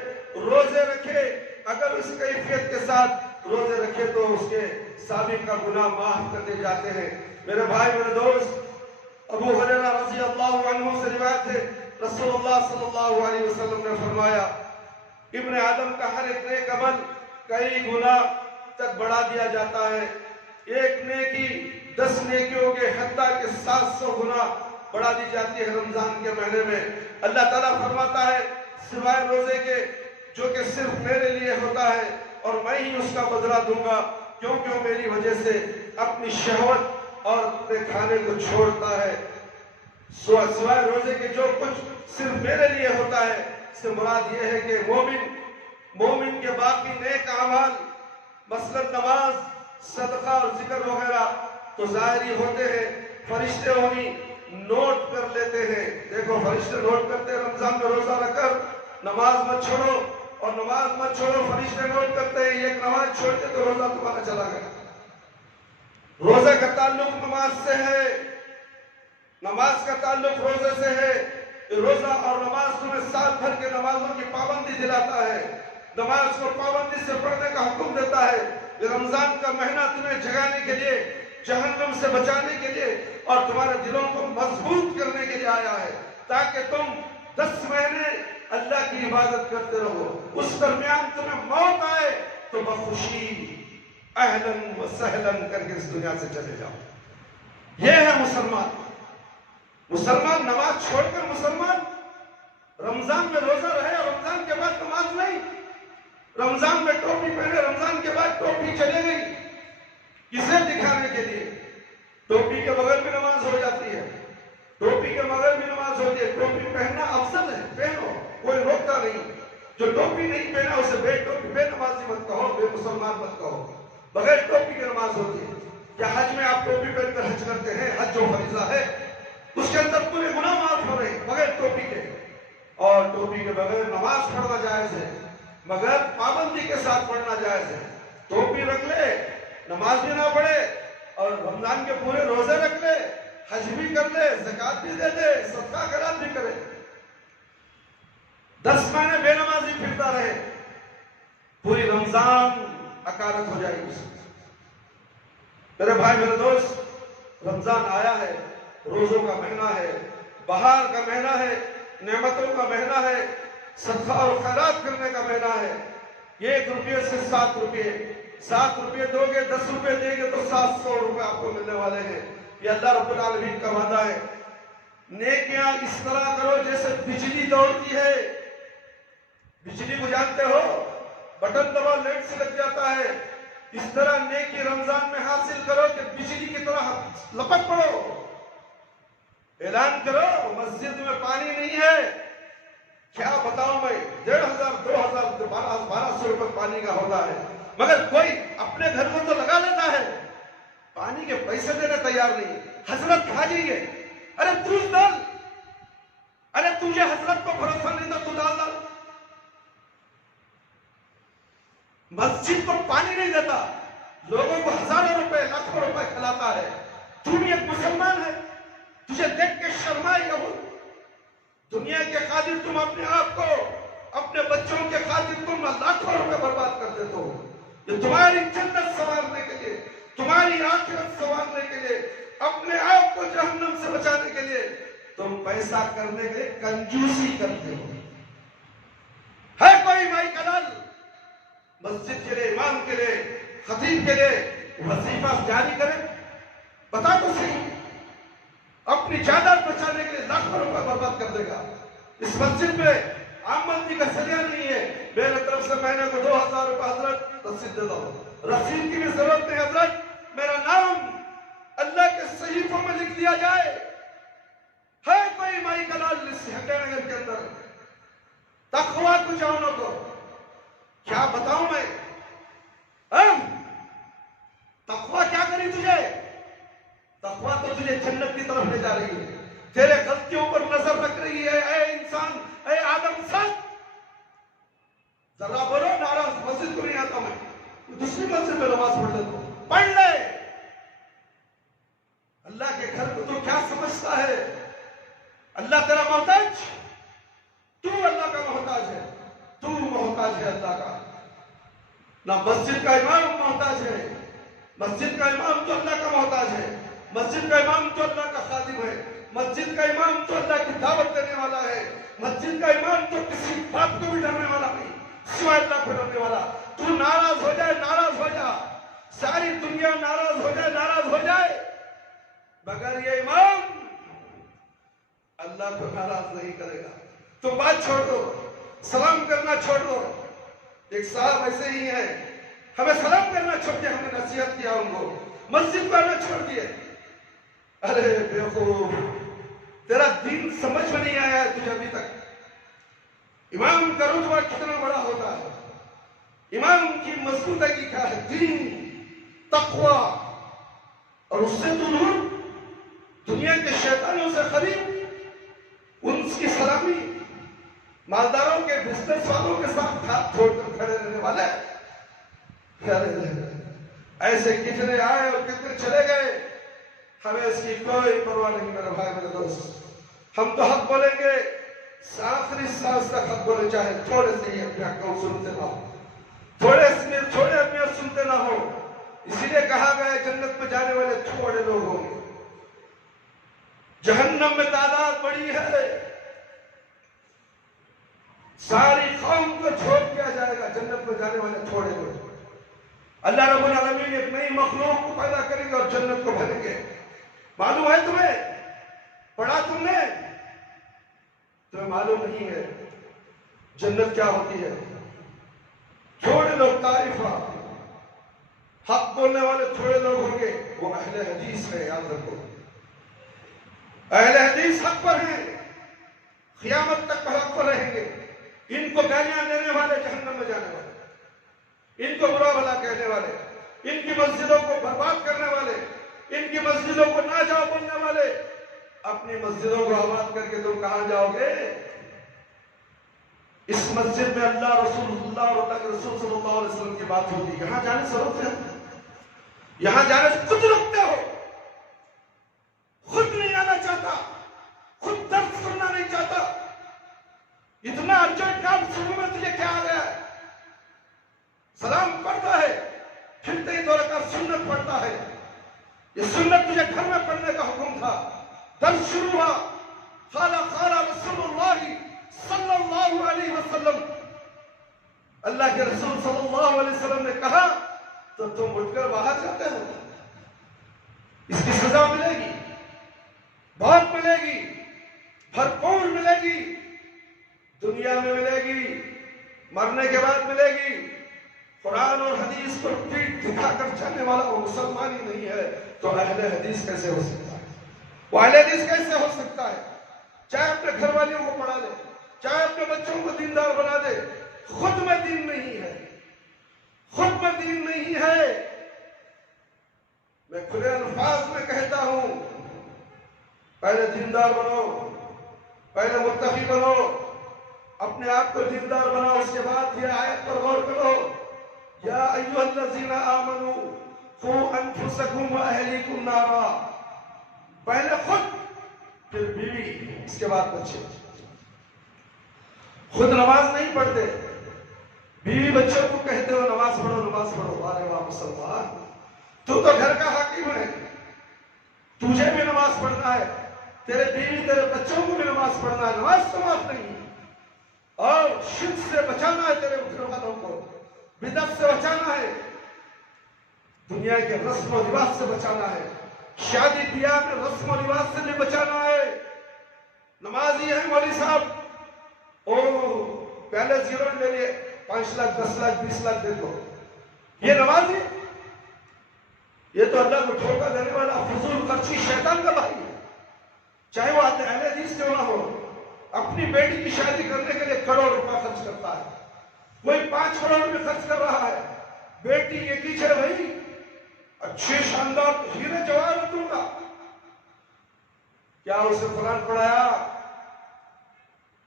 روزے رکھے. اگر اس کیفیت کے ساتھ روزے رکھے تو اس کے سابقہ گناہ معاف کر دیے جاتے ہیں. میرے بھائی میرے دوست، ابو ہریرہ رضی اللہ عنہ سے روایت ہے، رسول اللہ صلی اللہ علیہ وسلم نے فرمایا، ابن آدم کا ہر ایک نیک عمل کئی گناہ تک بڑھا دیا جاتا ہے. ایک نیکی 10 نیکیوں کے حتیٰ کہ 700 گناہ بڑھا دی جاتی ہے رمضان کے مہینے میں. اللہ تعالیٰ فرماتا ہے، سوائے روزے کے جو کہ صرف میرے لیے ہوتا ہے اور میں ہی اس کا بدلہ دوں گا، کیونکہ وہ میری وجہ سے اپنی شہوت اور اپنے کھانے کو چھوڑتا ہے. سوائے روزے کے جو کچھ صرف میرے لیے ہوتا ہے، اس سے مراد یہ ہے کہ مومن کے باقی نیک اعمال مثلا نماز، صدقہ اور ذکر وغیرہ تو ظاہری ہوتے ہیں، فرشتے ہوئی نوٹ کر لیتے ہیں. دیکھو فرشتے نوٹ کرتے ہیں، رمضان میں روزہ رکھ کر نماز مت چھوڑو اور نماز مت چھوڑو، فرشتے نوٹ کرتے ہیں ایک نماز چھوڑتے تو روزہ تمہارا چلا گیا. روزہ کا تعلق نماز سے ہے، نماز کا تعلق روزے سے ہے. روزہ اور نماز تمہیں سال بھر کے نمازوں کی پابندی دلاتا ہے، نماز کو پابندی سے پڑھنے کا حکم دیتا ہے. رمضان کا مہینہ تمہیں جگانے کے لیے، جہنم سے بچانے کے لیے اور تمہارے دلوں کو مضبوط کرنے کے لیے آیا ہے، تاکہ تم 10 مہینے اللہ کی عبادت کرتے رہو. اس درمیان تمہیں موت آئے تو بخوشی اہلاً و سہلاً کر کے اس دنیا سے چلے جاؤ. یہ ہے مسلمان. نماز چھوڑ کر مسلمان رمضان میں روزہ رہے اور رمضان کے بعد نماز نہیں، رمضان میں ٹوپی پہنے، رمضان کے بعد ٹوپی چلے گئی. کسے دکھانے کے لیے؟ ٹوپی کے بغیر بھی نماز ہو جاتی ہے، ٹوپی کے بغیر بھی نماز ہوتی ہے. ٹوپی پہننا افضل ہے، پہنو، کوئی روکتا نہیں. جو ٹوپی نہیں پہنا اسے بے ٹوپی، بے نمازی مت کہو، بے مسلمان مت کہو. بغیر ٹوپی کی نماز ہوتی ہے. کیا حج میں آپ ٹوپی پہن کر حج کرتے ہیں؟ حج جو فریضہ ہے اس کے اندر پورے گناہ معاف ہو رہے ہیں بغیر ٹوپی کے. اور ٹوپی کے بغیر نماز پڑھنا جائز ہے، مگر پابندی کے ساتھ پڑھنا جائز ہے. ٹوپی رکھ لے، نماز بھی نہ پڑھے اور رمضان کے پورے روزے رکھ لے، حج بھی کر لے، زکوٰۃ بھی دے دے، صدقہ خیرات بھی کرے، 10 مہینے بے نمازی پھرتا رہے، پوری رمضان اکارت ہو جائے گی۔ میرے بھائی میرے دوست، رمضان آیا ہے، روزوں کا مہینہ ہے، بہار کا مہینہ ہے، نعمتوں کا مہینہ ہے، صدقہ اور خیرات کرنے کا مہینہ ہے۔ یہ 1 روپے سے 7 روپے، 7 روپے دو گے 10 روپے دیں گے تو 700 روپے آپ کو ملنے والے ہیں۔ یہ اللہ رب العالمین کا وعدہ ہے۔ نیکیاں اس طرح کرو جیسے بجلی دوڑتی ہے، بجلی کو جانتے ہو، بٹن دباؤ لائٹ سے لگ جاتا ہے، اس طرح نیکی رمضان میں حاصل کرو کہ بجلی کی طرح لپک پڑو۔ اعلان کرو مسجد میں پانی نہیں ہے، کیا بتاؤں میں، 1500 2000 1200 روپے پانی کا ہوتا ہے، مگر کوئی اپنے گھر کو تو لگا لیتا ہے، پانی کے پیسے دینے تیار نہیں۔ حضرت کھا جائیے، ارے تو ڈال، ارے تجھے حضرت کو بھروسہ نہیں تو ڈال ڈال۔ مسجد کو پانی نہیں دیتا، لوگوں کو ہزاروں روپے لاکھوں روپے کھلاتا ہے، تو بھی ایک مسلمان ہے، تجھے دیکھ کے شرمائے گا وہ۔ دنیا کے خاطر تم اپنے آپ کو، اپنے بچوں کے خاطر تم لاکھوں روپے برباد کر دیتے ہو۔ یہ تمہاری جنت سنوارنے کے لیے، تمہاری آخرت سنوارنے کے لیے، اپنے آپ کو جہنم سے بچانے کے لیے تم پیسہ کرنے کے لیے کنجوسی کرتے ہو۔ ہے کوئی مائی کلال مسجد کے لیے، امام کے لیے، خطیب کے لیے وظیفہ جاری کرے؟ بتا تو صحیح، اپنی جائیداد بچانے کے لیے لاکھوں روپے برباد کر دے گا۔ اس مسجد میں آمدنی کا ذریعہ نہیں ہے، میرے طرف سے مہینے کو 2000 روپے حضرت رسید دے دو، رسید کی بھی ضرورت نہیں حضرت، میرا نام اللہ کے صحیفوں میں لکھ دیا جائے۔ ہے کوئی مائی کلال اس ہٹے نگر کے اندر تقویٰ کو جانو کو؟ کیا بتاؤں میں، تقویٰ کیا کری تجھے؟ تقویٰ تو تجھے جنت کی طرف لے جا رہی ہے، تیرے غلطیوں پر نظر رکھ رہی ہے۔ اے انسان، اے آدم سب ذرا بولو، ناراض مسجد کو نہیں آتا میں، دوسری مسجد میں نماز پڑھ لیتا ہوں، پڑھ لے۔ اللہ کے گھر کو تو کیا سمجھتا ہے؟ اللہ تیرا محتاج، تو اللہ کا محتاج ہے، تو محتاج ہے اللہ کا۔ نہ مسجد کا امام محتاج ہے، مسجد کا امام تو اللہ کا محتاج ہے، مسجد کا امام تو اللہ کا خادم ہے، مسجد کا امام تو اللہ کی دعوت دینے والا ہے، مسجد کا امام تو کسی بات کو بھی ڈرنے والا نہیں سوائے اللہ کو ڈرنے والا۔ تو ناراض ہو جائے، ناراض ہو جا، ساری دنیا ناراض ہو جائے، ناراض ہو جائے، مگر یہ امام اللہ کو ناراض نہیں کرے گا۔ تو بات چھوڑ دو، سلام کرنا چھوڑ دو۔ ایک صاحب ایسے ہی ہیں، ہمیں سلام کرنا چھوڑ دیا، ہم نے نصیحت کیا ان کو، مسجد کو آنا چھوڑ دیے۔ ارے بیوقوف، تیرا دین سمجھ میں نہیں آیا ہے تجھے ابھی تک۔ امام کا رتبہ کتنا بڑا ہوتا ہے، امام کی مضبوطی کیا ہے؟ دین، تقویٰ، اور اس سے تو دور، دنیا کے شیطانوں سے قریب، ان کی سلامی، مالداروں کے بزنس والوں کے ساتھ ہاتھ چھوڑ کر کھڑے رہنے والے، ایسے کتنے آئے اور کتنے چلے گئے، ہمیں اس کی کوئی پرواہ نہیں میرے بھائی میرے دوست۔ ہم تو حق بولیں گے، آخری سانس تک حق بولے، چاہے تھوڑے سے ہی اپنے حق کو سنتے نہ ہو، تھوڑے اپنے سنتے نہ ہو۔ اسی لیے کہا گیا ہے جنت میں جانے والے تھوڑے لوگ ہوں گے، جہنم میں تعداد بڑی ہے، ساری قوم کو جھونک دیا جائے گا، جنت میں جانے والے تھوڑے لوگ۔ اللہ رب العالمین ایک نئی مخلوق کو پیدا کریں گے اور جنت کو بھریں گے۔ معلوم ہے تمہیں؟ پڑھا تم نے؟ تمہیں معلوم نہیں ہے جنت کیا ہوتی ہے؟ تھوڑے لوگ تعریفہ، حق بولنے والے تھوڑے لوگ ہوں گے، وہ اہل حدیث ہے، یاد رکھو۔ اہل حدیث حق پر ہیں، قیامت تک حق پر رہیں گے۔ ان کو گالیاں دینے والے جہنم میں جانے والے، ان کو برا بھلا کہنے والے، ان کی مسجدوں کو برباد کرنے والے، ان کی مسجدوں کو نہ جاؤ بولنے والے، اپنی مسجدوں کو آباد کر کے تم کہاں جاؤ گے؟ اس مسجد میں اللہ رسول اللہ اور اللہ کے رسول صلی اللہ علیہ وسلم کی بات ہوتی ہے، یہاں جانے سے روکتے ہیں، یہاں جانے سے خود روکتے ہو، خود نہیں آنا چاہتا، خود درس سننا نہیں چاہتا، اتنا ارجنٹ پڑھتا ہے پھر 2 رکعت سنت پڑھتا ہے. یہ سنت تجھے گھر میں پڑھنے کا حکم تھا. درس شروع ہوا. قال رسول اللہ صلی اللہ علیہ وسلم, اللہ کے رسول صلی اللہ علیہ وسلم نے کہا تو تم اٹھ کر باہر جاتے ہو. اس کی سزا ملے گی, بہت ملے گی, بھرپور ملے گی, دنیا میں ملے گی, مرنے کے بعد ملے گی. قرآن اور حدیث پر پیٹ دکھا کر جانے والا وہ مسلمان ہی نہیں ہے تو اہل حدیث کیسے ہو سکتا ہے؟ وہ اہل حدیث کیسے ہو سکتا ہے؟ چاہے اپنے گھر والیوں کو پڑھا دے, چاہے اپنے بچوں کو دیندار بنا دے, خود میں دین نہیں ہے, خود میں دین نہیں ہے. میں کھلے الفاظ میں کہتا ہوں, پہلے دیندار بنو, پہلے متقی بنو, اپنے آپ کو دیندار بناؤ. اس کے بعد یہ آیت پر غور کرو, یا ایھا الذین آمنوا قوا انفسکم واہلیکم نارا. پہلے خود پھر بیوی, اس کے بعد بچے. خود نماز نہیں پڑھتے, بیوی بچوں کو کہتے ہو نماز پڑھو نماز پڑھو. ارے واہ مسلمان, تو گھر کا حاکم ہے, تجھے بھی نماز پڑھنا ہے, تیرے بیوی تیرے بچوں کو بھی نماز پڑھنا ہے. نماز تو معاف نہیں, اور شرک سے بچانا ہے تیرے گھر والوں کو, بدعت سے بچانا ہے, دنیا کے رسم و رواج سے بچانا ہے, شادی بیاہ میں رسم و رواج سے بھی بچانا ہے. نمازی ہے مولوی صاحب, پہلے زیرو لے لیے, 5 لاکھ 10 لاکھ 20 لاکھ دے دو, یہ نمازی, یہ تو اللہ کو دھوکہ دینے والا فضول خرچی شیطان کا بھائی ہے. چاہے وہ اہل حدیث کیوں نہ ہو, اپنی بیٹی کی شادی کرنے کے لیے کروڑ روپے خرچ کرتا ہے, کوئی 5 کروڑ روپے خرچ کر رہا ہے. بیٹی کے پیچھے بھائی اچھے شاندار ہیرے جواہرات دوں گا. کیا اسے قرآن پڑھایا؟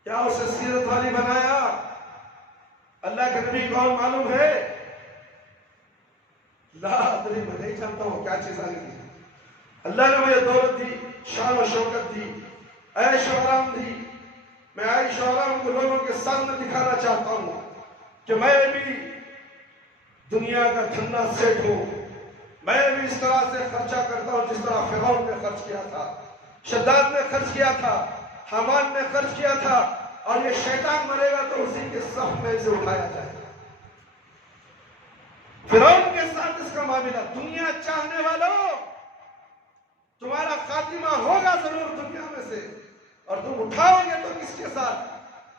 کیا اسے سیرت والی بنایا؟ اللہ کے نبی کون معلوم ہے؟ لا ادری, میں نہیں جانتا ہوں کیا چیز آئی تھی. اللہ نے مجھے دولت دی, شان و شوکت دی, عیش و آرام دی. میں عیش و آرام کو لوگوں کے سامنے دکھانا چاہتا ہوں کہ میں بھی دنیا کا دھنا سیٹ ہوں. میں بھی اس طرح سے خرچہ کرتا ہوں جس طرح فرعون نے خرچ کیا تھا, شداد نے خرچ کیا تھا, حامان نے خرچ کیا تھا. اور یہ شیطان مرے گا تو اسی کے صف میں سے اٹھایا جائے گا. فرعون کے ساتھ اس کا معاملہ. دنیا چاہنے والوں, تمہارا خاتمہ ہوگا ضرور دنیا میں سے, اور تم اٹھاؤ گے تو کس کے ساتھ؟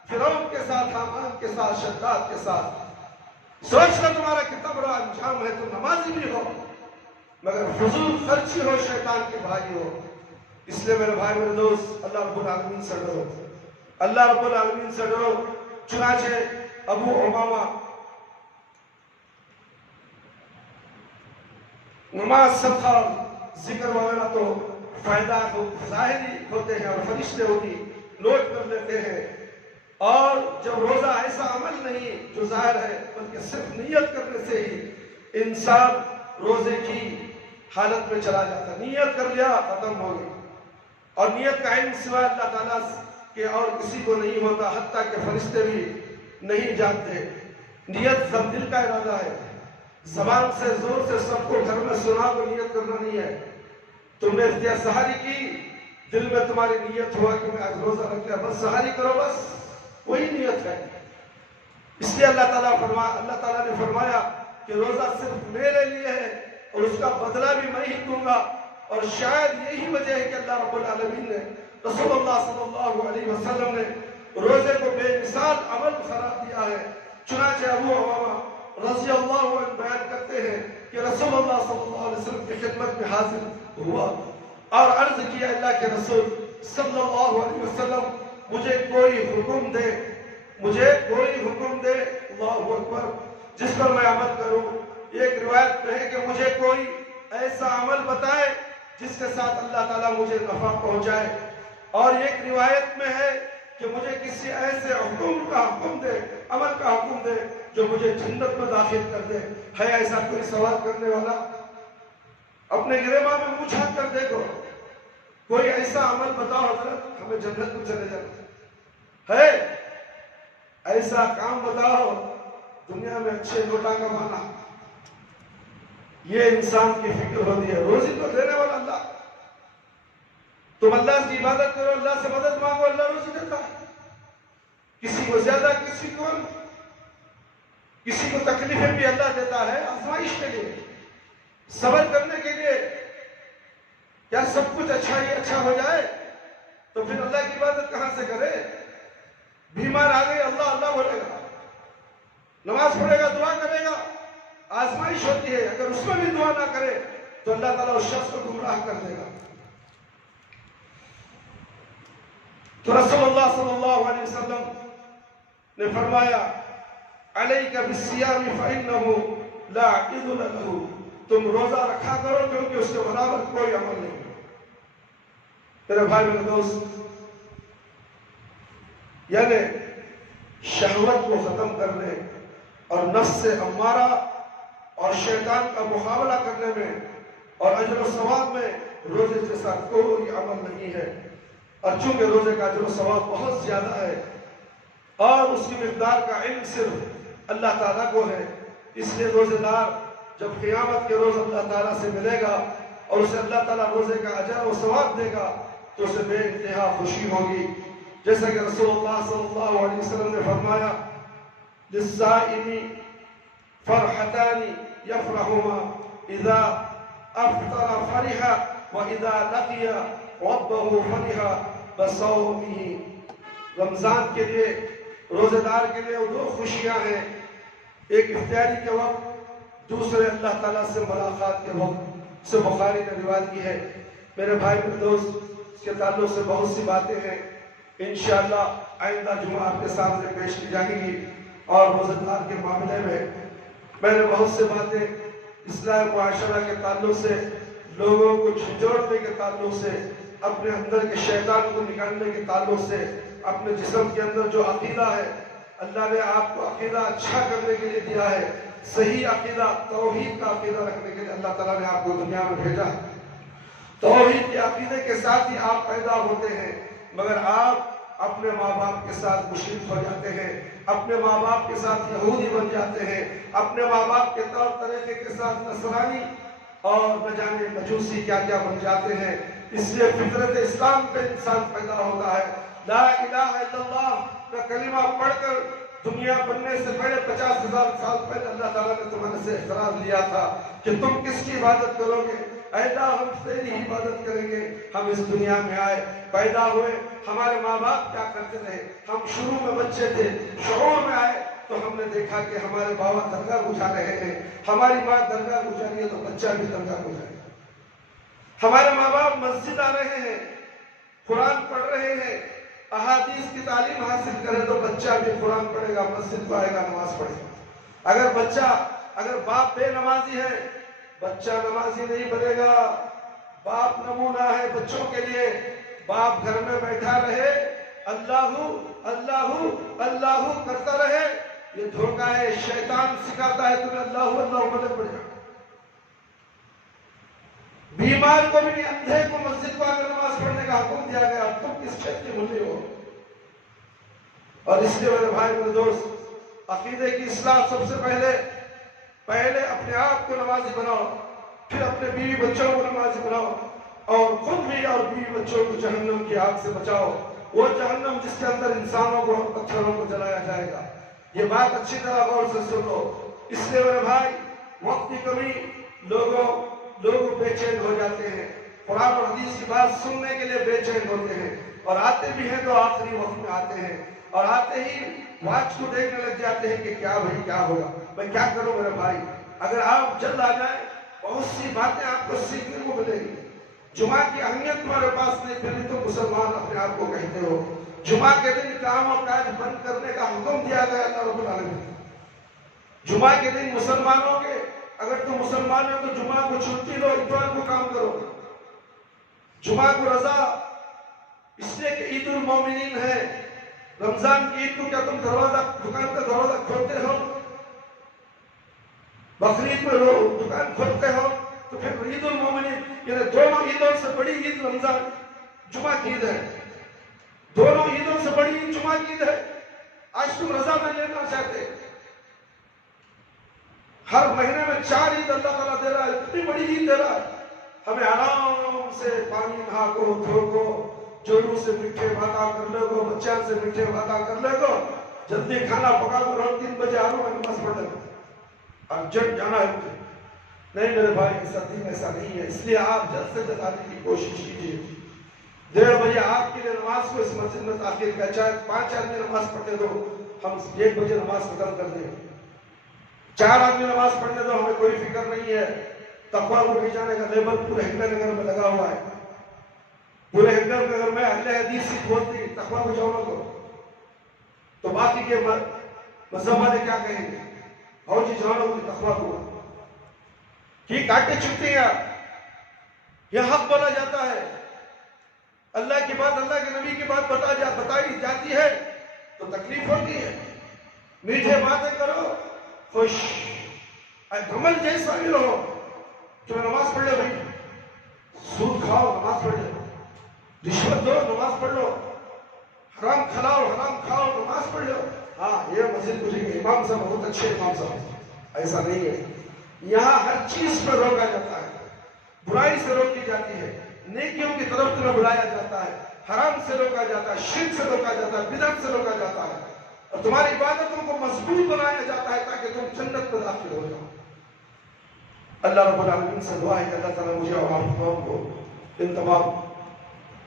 فرعون کے ساتھ, حامان کے ساتھ, شداد کے ساتھ. سوچ لو تمہارا کتنا بڑا انجام ہے. تم نمازی بھی ہو مگر فضول خرچی ہو, شیطان کے بھائی ہو. اس لیے میرے بھائی میرے دوست, اللہ رب العالمین سے ڈرو, اللہ رب العالمین سے ڈرو. چنانچہ ابو امامہ نماز صدقہ ذکر وغیرہ تو فائدہ ظاہری ہوتے ہیں اور فرشتے ہوتی نوٹ کر لیتے ہیں, اور جب روزہ ایسا عمل نہیں جو ظاہر ہے بلکہ صرف نیت کرنے سے ہی انسان روزے کی حالت میں چلا جاتا. نیت کر لیا ختم ہو گئی, اور نیت کا علم سوائے اللہ تعالیٰ کے اور کسی کو نہیں ہوتا, حتیٰ کہ فرشتے بھی نہیں جانتے. نیت سب دل کا ارادہ ہے, زبان سے زور سے سب کو گھر میں سنا کو نیت کرنا نہیں ہے. تم نے اختیار سحری کی, دل میں تمہاری نیت ہوا کہ میں آج روزہ رکھ لیا, بس سحری کرو, بس وہی نیت ہے. اس لیے اللہ تعالیٰ نے فرمایا کہ روزہ صرف میرے لیے ہے اور اس کا بدلہ بھی میں ہی دوں گا. اور شاید یہی وجہ ہے کہ اللہ رب العالمین نے, رسول اللہ صلی اللہ علیہ وسلم نے روزے کو بے مثال عمل قرار دیا ہے. چنانچہ ابو امامہ رضی اللہ عنہ بیان کرتے ہیں کہ رسول اللہ صلی اللہ علیہ وسلم کی خدمت میں حاضر ہوا اور عرض کیا, اللہ کے رسول صلی اللہ علیہ وسلم مجھے کوئی حکم دے, مجھے کوئی حکم دے, اللہ اکبر, جس پر میں عمل کروں. ایک روایت میں ہے کہ مجھے کوئی ایسا عمل بتائے جس کے ساتھ اللہ تعالیٰ مجھے نفع پہنچائے. اور ایک روایت میں ہے کہ مجھے کسی ایسے حکم کا حکم دے, عمل کا حکم دے جو مجھے جنت میں داخل کر دے. ہے ایسا کوئی سوال کرنے والا؟ اپنے گریباں میں منہ جھانک کر دیکھو, کوئی ایسا عمل بتاؤ حضرت ہمیں جنت میں چلے جانا ہے, ایسا کام بتاؤ دنیا میں اچھے نوٹا کمانا, یہ انسان کی فکر ہوتی ہے. روزی تو دینے والا اللہ. تم اللہ کی عبادت کرو, اللہ سے مدد مانگو, اللہ روزی دیتا ہے. کسی کو زیادہ, کسی کو تکلیفیں بھی اللہ دیتا ہے آزمائش کے لیے, صبر کرنے کے لیے. کیا سب کچھ اچھا ہی اچھا ہو جائے تو پھر اللہ کی عبادت کہاں سے کرے؟ بیمار آ گئے اللہ اللہ بولے گا, نماز پڑھے گا, دعا کرے گا. آزمائش ہوتی ہے, اگر اس میں بھی دعا نہ کرے تو اللہ تعالیٰ اس شخص کو گمراہ کر دے گا. تو رسول اللہ صلی اللہ علیہ وسلم نے فرمایا علیک بالصیام فإنہ لا عدل لہ, تم روزہ رکھا کرو کیونکہ اس کے برابر کوئی عمل نہیں. میرے بھائی میرے دوست, یعنی شہوت کو ختم کرنے اور نفس سے امارہ اور شیطان کا مقابلہ کرنے میں اور اجر و ثواب میں روزے جیسا کوئی عمل نہیں ہے. اور چونکہ روزے کا اجر و ثواب بہت زیادہ ہے اور اس کی مقدار کا علم صرف اللہ تعالیٰ کو ہے, اس لیے روزے دار جب قیامت کے روز اللہ تعالیٰ سے ملے گا اور اسے اللہ تعالیٰ روزے کا اجر و ثواب دے گا تو اسے بے انتہا خوشی ہوگی. جیسا کہ رسول اللہ صلی اللہ علیہ وسلم نے فرمایا للصائم فرحتان يفرحهما اذا افطر فرح واذا لقي ربه فرح بصومه. رمضان کے لیے, روزے دار کے لیے دو خوشیاں ہیں, ایک افطاری کے وقت, دوسرے اللہ تعالیٰ سے ملاقات کے وقت. سے بخاری نے روایت کی ہے. میرے بھائی میرے دوست, اس کے تعلق سے بہت سی باتیں ہیں, انشاءاللہ آئندہ جمعہ آپ کے سامنے پیش کی جائیں گی. اور روزہ دار کے معاملے میں میں نے بہت سے باتیں اصلاح معاشرہ کے تعلق سے, لوگوں کو جھنجھوڑنے کے تعلق سے, اپنے اندر کے شیطان کو نکالنے کے تعلق سے, اپنے جسم کے اندر جو عقیدہ ہے اللہ نے آپ کو عقیدہ اچھا کرنے کے لیے دیا ہے, صحیح عقیدہ توحید کا عقیدہ رکھنے کے لیے اللہ تعالیٰ نے آپ کو دنیا میں بھیجا. توحید کے عقیدے کے ساتھ ہی آپ پیدا ہوتے ہیں, مگر آپ اپنے ماں باپ کے ساتھ مشرک ہو جاتے ہیں, اپنے ماں باپ کے ساتھ یہودی بن جاتے ہیں, اپنے ماں باپ کے طور طریقے کے ساتھ نصرانی اور نہ جانے مجوسی کیا کیا بن جاتے ہیں. اس لیے فطرت اسلام پہ انسان پیدا ہوتا ہے. لا الہ الا اللہ کا کلمہ پڑھ کر دنیا بننے سے پہلے 50,000 سال پہلے اللہ تعالیٰ نے تمہارے سے اعتراض لیا تھا کہ تم کس کی عبادت کرو گے؟ اے اللہ ہم تیری عبادت کریں گے. ہم اس دنیا میں آئے, پیدا ہوئے, ہمارے ماں باپ کیا کرتے رہے, ہم شروع میں بچے تھے, شعور میں آئے تو ہم نے دیکھا کہ ہمارے بابا درگاہ بجھا رہے ہیں, ہماری ماں درگاہ بجھا رہی ہے تو بچہ بھی درگاہ بجھائے. ہمارے ماں باپ مسجد آ رہے ہیں, قرآن پڑھ رہے ہیں, احادیث کی تعلیم حاصل کرے تو بچہ بھی قرآن پڑھے گا, مسجد کو آئے گا, نماز پڑھے گا. اگر باپ بے نمازی ہے, بچہ نمازی نہیں بنے گا. باپ نمونہ ہے بچوں کے لیے. باپ گھر میں بیٹھا رہے, اللہ اللہ اللہ کرتا رہے, یہ دھوکہ ہے. شیطان سکھاتا ہے تمہیں اللہ اللہ بولے پڑے گا. بیمار کو بھی نہیں, اندھے کو مسجد کو آگر نماز پڑھنے کا حکم دیا گیا. تم کس شک کے ملے ہو؟ اور اس لیے میرے بھائی میرے دوست, عقیدے کی اصلاح سب سے پہلے اپنے آپ کو نمازی بناؤ, پھر اپنے بیوی بچوں کو نمازی بناؤ, اور خود بھی اور بیوی بچوں کو جہنم کی آگ سے بچاؤ. وہ جہنم جس کے اندر انسانوں کو اور پتھروں کو جلایا جائے گا. یہ بات اچھی طرح غور سے سن لو. اس لیے میرے بھائی, وقت کی کمی, لوگ بے چین ہو جاتے ہیں, قرآن اور حدیث کی بات سننے کے لیے بے چین ہوتے ہیں, اور آتے بھی ہیں تو آخری وقت میں آتے ہیں, اور آتے ہی واچ کو دیکھنے لگ جاتے ہیں کہ کیا بھائی کیا ہوگا, میں کیا کروں میرے بھائی. اگر آپ جلد آ جائیں بہت سی باتیں آپ کو سیکھنے کو ملے گی. جمعہ کی اہمیت تمہارے پاس نہیں, پھر بھی تو مسلمان اپنے آپ کو کہتے ہو. جمعہ کے دن کام اور کاج بند کرنے کا حکم دیا گیا اللہ رب العالمین. جمعہ کے دن مسلمانوں کے, اگر تم مسلمان ہو تو جمعہ کو چھٹی لو, اتوار کو کام کرو. جمعہ کو رضا اس لیے کہ عید المومنین ہے. رمضان کی عید کو کیا تم دکان کا دروازہ کھولتے ہو؟ بقرعید میں دکان کھولتے ہو؟ تو پھر عید المومنین, یعنی دونوں عیدوں سے بڑی عید رمضان جمعہ کی عید ہے. دونوں عیدوں سے بڑی عید جمعہ کی عید ہے. آج تم رضا میں لینا چاہتے, ہر مہینے میں 4 عید اللہ تعالیٰ دے رہا ہے، اتنی بڑی عید دے رہا ہے. ہمیں آرام سے پانی نہا کو دھو کو جوڑوں سے میٹھے باتاں کر لے گو، بچوں سے میٹھے باتاں کر لے گو، جلدی کھانا پکا کر اور 3 بجے آ میں نماز پڑھ لے گا. ارجنٹ جانا ہے مجھے. نہیں میرے بھائی، ایسا دین ایسا نہیں ہے. اس لیے آپ جلد سے جلد آنے کی کوشش کیجیے. 1:30 بجے آپ کے لیے نماز کو اس مسجد میں تاخیر کا، چاہے 5 آدمی نماز پڑھنے دو، ہم 1 بجے نماز ختم کر دیں. 4 آدمی نماز پڑھنے دو، ہمیں کوئی فکر نہیں ہے. تقویٰ کو لے جانے کا لیبل پورے حکمت نگر میں لگا ہوا ہے. پورے حکمت نگر میں اہل حدیث ہی بولتی تقویٰ کو جاؤ نہ کرو، تو باقی کے مذہب والے کیا کہیں گے؟ اور جی جانو کہ تقویٰ کو کی کاٹے چھپتے ہیں. یہ حق بولا جاتا ہے، اللہ کی بات، اللہ کے نبی کی بات بتائی جاتی ہے تو تکلیف ہوتی ہے. میٹھے باتیں کرو، خوش گھمل جیسا بھی رہو. جو نماز پڑھ لو بھائی، سود کھاؤ نماز پڑھ لو، رشوت دو نماز پڑھ لو، حرام کھلاؤ حرام کھاؤ نماز پڑھ لو. ہاں یہ مسجد گزری گئی، امام صاحب بہت اچھے امام صاحب، ایسا نہیں ہے. یہاں ہر چیز پر روکا جاتا ہے، برائی سے روکی جاتی ہے، نیکیوں کی طرف تمہیں بلایا جاتا ہے، حرام سے روکا جاتا ہے، شرک سے روکا جاتا ہے، بدعت سے روکا جاتا ہے، اور تمہاری عبادتوں کو مضبوط بنایا جاتا ہے تاکہ تم جنت میں داخل ہو جاؤ. اللہ رب العالمین سے دعا ہے کہ اللہ تعالیٰ مجھے اور آپ کو ان تمام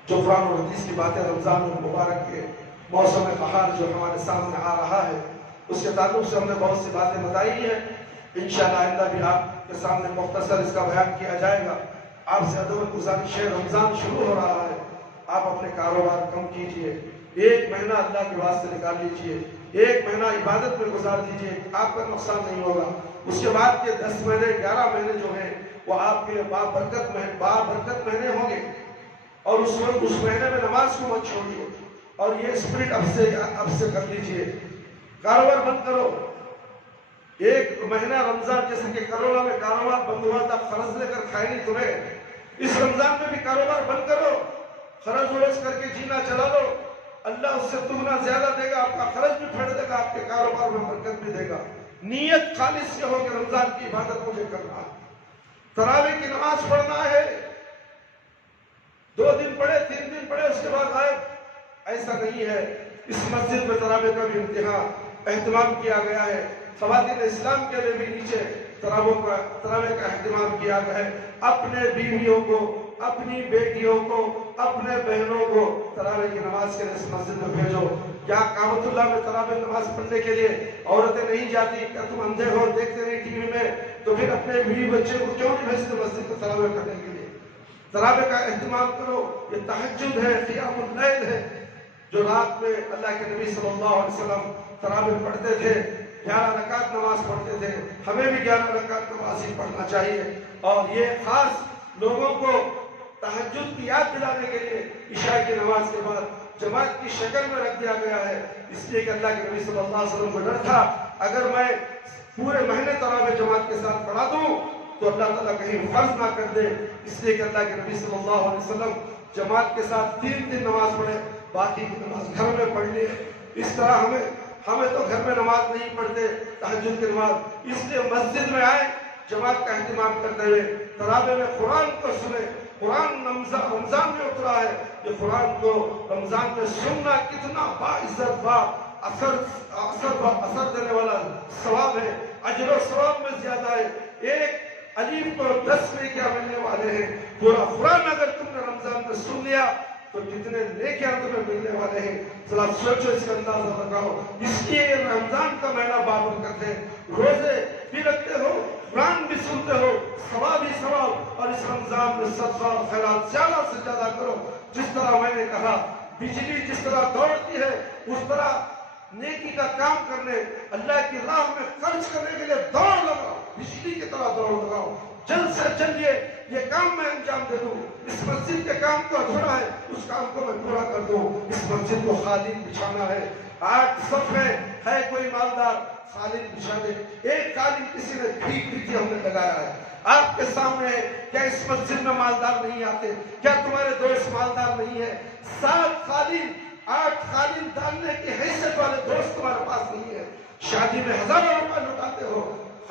جو قرآن اور حدیث کی باتیں رمضان المبارک کے موسم بہار جو ہمارے سامنے آ رہا ہے اس کے تعلق سے ہم نے بہت سی باتیں بتائی ہیں. انشاءاللہ آئندہ بھی آپ کے سامنے مختصر اس کا بیان کیا جائے گا. آپ سے ادب گزارش ہے، رمضان شروع ہو رہا ہے، آپ اپنے کاروبار کم کیجئے، 1 مہینہ اللہ کے واسطے نکال لیجئے، 1 مہینہ عبادت میں گزار دیجئے، آپ کا نقصان نہیں ہوگا. اس کے بعد کے 10 مہینے 11 مہینے جو ہیں وہ آپ کے لیے بابرکت مہینے ہوں گے. اور اس مہینے میں نماز کو مت چھوڑیے، اور یہ اسپرٹ اب سے کر لیجئے. کاروبار بند کرو. 1 مہینہ رمضان جیسے کہ کرونا میں کاروبار بند ہوا تھا، قرض لے کر کھائے نہیں تمہیں، اس رمضان میں بھی کاروبار بند کرو، قرض ورض کر کے جینا چلا لو. اللہ اس سے دگنا زیادہ دے گا، آپ کا قرض بھی پھڑ دے گا، آپ کے کاروبار میں برکت بھی دے گا. نیت خالص سے ہو کہ رمضان کی عبادت مجھے کرنا ہے، تراویح کی نماز پڑھنا ہے. 2 دن پڑھے 3 دن پڑھے اس کے بعد آئے، ایسا نہیں ہے. اس مسجد میں تراویح کا بھی اہتمام کیا گیا ہے. خواتین اسلام کے لیے بھی نیچے تراویح کا اہتمام کیا گیا ہے. اپنے بیویوں کو، اپنی بیٹیوں کو، اپنے بہنوں کو تراویح کی نماز کے لیے اس مسجد میں بھیجو. کیا کعبۃ اللہ میں تراویح نماز پڑھنے کے لیے عورتیں نہیں جاتی؟ کیا تم اندھے ہو دیکھتے نہیں ٹی وی میں؟ تو پھر اپنے بیوی بچے کو کیوں نہیں بھیجتے مسجد کو تراویح کرنے کے لیے؟ تراویح کا اہتمام کرو. یہ تہجد ہے، قیام اللیل ہے، جو رات میں اللہ کے نبی صلی اللہ علیہ وسلم تراویح پڑھتے تھے، 11 رکعت نماز پڑھتے تھے. ہمیں بھی 11 رکعت نماز ہی پڑھنا چاہیے. اور یہ خاص لوگوں کو تہجد کی یاد دلانے کے لیے عشاء کی نماز کے بعد جماعت کی شکل میں رکھ دیا گیا ہے. اس لیے کہ اللہ کے نبی صلی اللہ علیہ وسلم کو ڈر تھا اگر میں پورے مہینے تراویح جماعت کے ساتھ پڑھا دوں تو اللہ تعالیٰ کہیں فرض نہ کر دے. اس لیے کہ اللہ کے نبی صلی اللہ علیہ وسلم جماعت کے ساتھ 3 دن نماز پڑھے، باقی کی نماز گھر میں پڑھ لیے. اس طرح ہمیں تو گھر میں نماز نہیں پڑھتے تہجد کی نماز، اس لیے مسجد میں آئے جماعت کا اہتمام کرتے ہوئے تراویح میں قرآن کو سنیں. قرآن رمضان میں اترا ہے. یہ قرآن کو رمضان میں سننا کتنا باعزت اثر دینے والا ثواب ہے، اجر و ثواب میں زیادہ ہے. 1 الف کو 10 میں کیا ملنے والے ہیں. پورا قرآن اگر تم نے رمضان میں سن لیا تو کتنے نیکیاں تمہیں ملنے والے ہیں. ذرا سوچو، اس کا اندازہ لگاؤ. اس لیے رمضان کا مہینہ بابرکت ہے. روزے بھی رکھتے ہو، قرآن بھی سنتے ہو، ثواب ہی ثواب. اور اس رمضان میں صدقہ اور خیرات زیادہ سے زیادہ کرو. جس طرح میں نے کہا بجلی جس طرح دوڑتی ہے اس طرح نیکی کا کام کرنے، اللہ کی راہ میں خرچ کرنے کے لیے دوڑ لگاؤ، بجلی کی طرح دوڑ لگاؤ. جلد سے جلد یہ کام میں انجام دے دوں. اس مسجد کے کام کو ادھورا ہے، اس کام کو میں پورا کر دوں. اس مسجد کو قالین بچھانا ہے. 8 صف ہے کوئی مالدار قالین بچھا دے. 1 قالین کسی نے ٹھیک بھی ہم نے لگایا ہے آپ کے سامنے. کیا اس مسجد میں مالدار نہیں آتے؟ کیا تمہارے دوست مالدار نہیں ہے؟ 7 قالین 8 قالین ڈالنے کی حیثیت والے دوست تمہارے پاس نہیں ہے. شادی میں ہزاروں روپے لٹاتے ہو،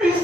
20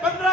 15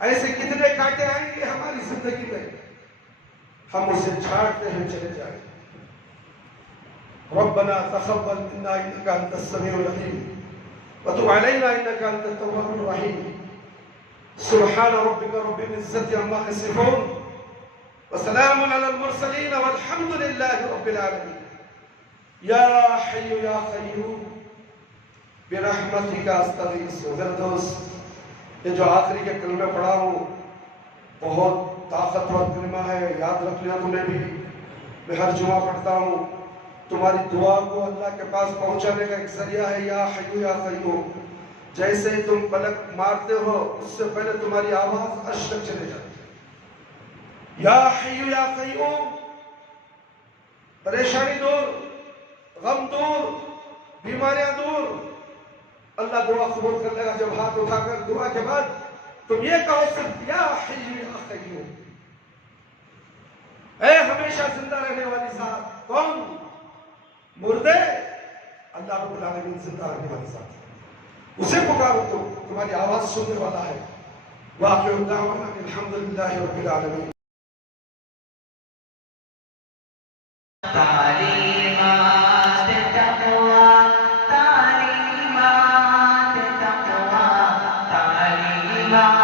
ایسے کتنے کانٹے آئیں گے ہماری زندگی میں، ہم اسے جھاڑتے ہیں چلے جائیں. ربنا تقبل منا انك انت السميع العليم وتب علينا انك انت التواب الرحيم. سبحان ربك رب العزة عما يصفون وسلام على المرسلين والحمد لله رب العالمين. یا حی یا قیوم برحمتک استغیث. میرے دوست، یہ جو آخری کے کلمہ پڑھا ہوں بہت طاقتور کلمہ ہے، یاد رکھنا تمہیں بھی. میں ہر جمعہ پڑھتا ہوں، تمہاری دعا کو اللہ کے پاس پہنچانے کا ایک ذریعہ ہے. یا حی یا قیوم. جیسے تم پلک مارتے ہو اس سے پہلے تمہاری آواز عرش تک چلے جاتی ہے. یا حی یا قیوم. پریشانی دور، غم دور، بیماریاں دور. اللہ دعا قبول کر لے گا جب ہاتھ اٹھا کر دعا کے بعد تم یہ کہو صرف یا حی یا قیوم. اے ہمیشہ زندہ رہنے والی ذات. کون؟ مردے؟ اللہ رب العالمین زندہ رہنے والی ذات. اسے پکارو تو تمہاری آواز سننے والا ہے. وآخر دعوانا الحمدللہ رب العالمین. تعلیمات تقوی، تعلیمات تقوی، تعلیمات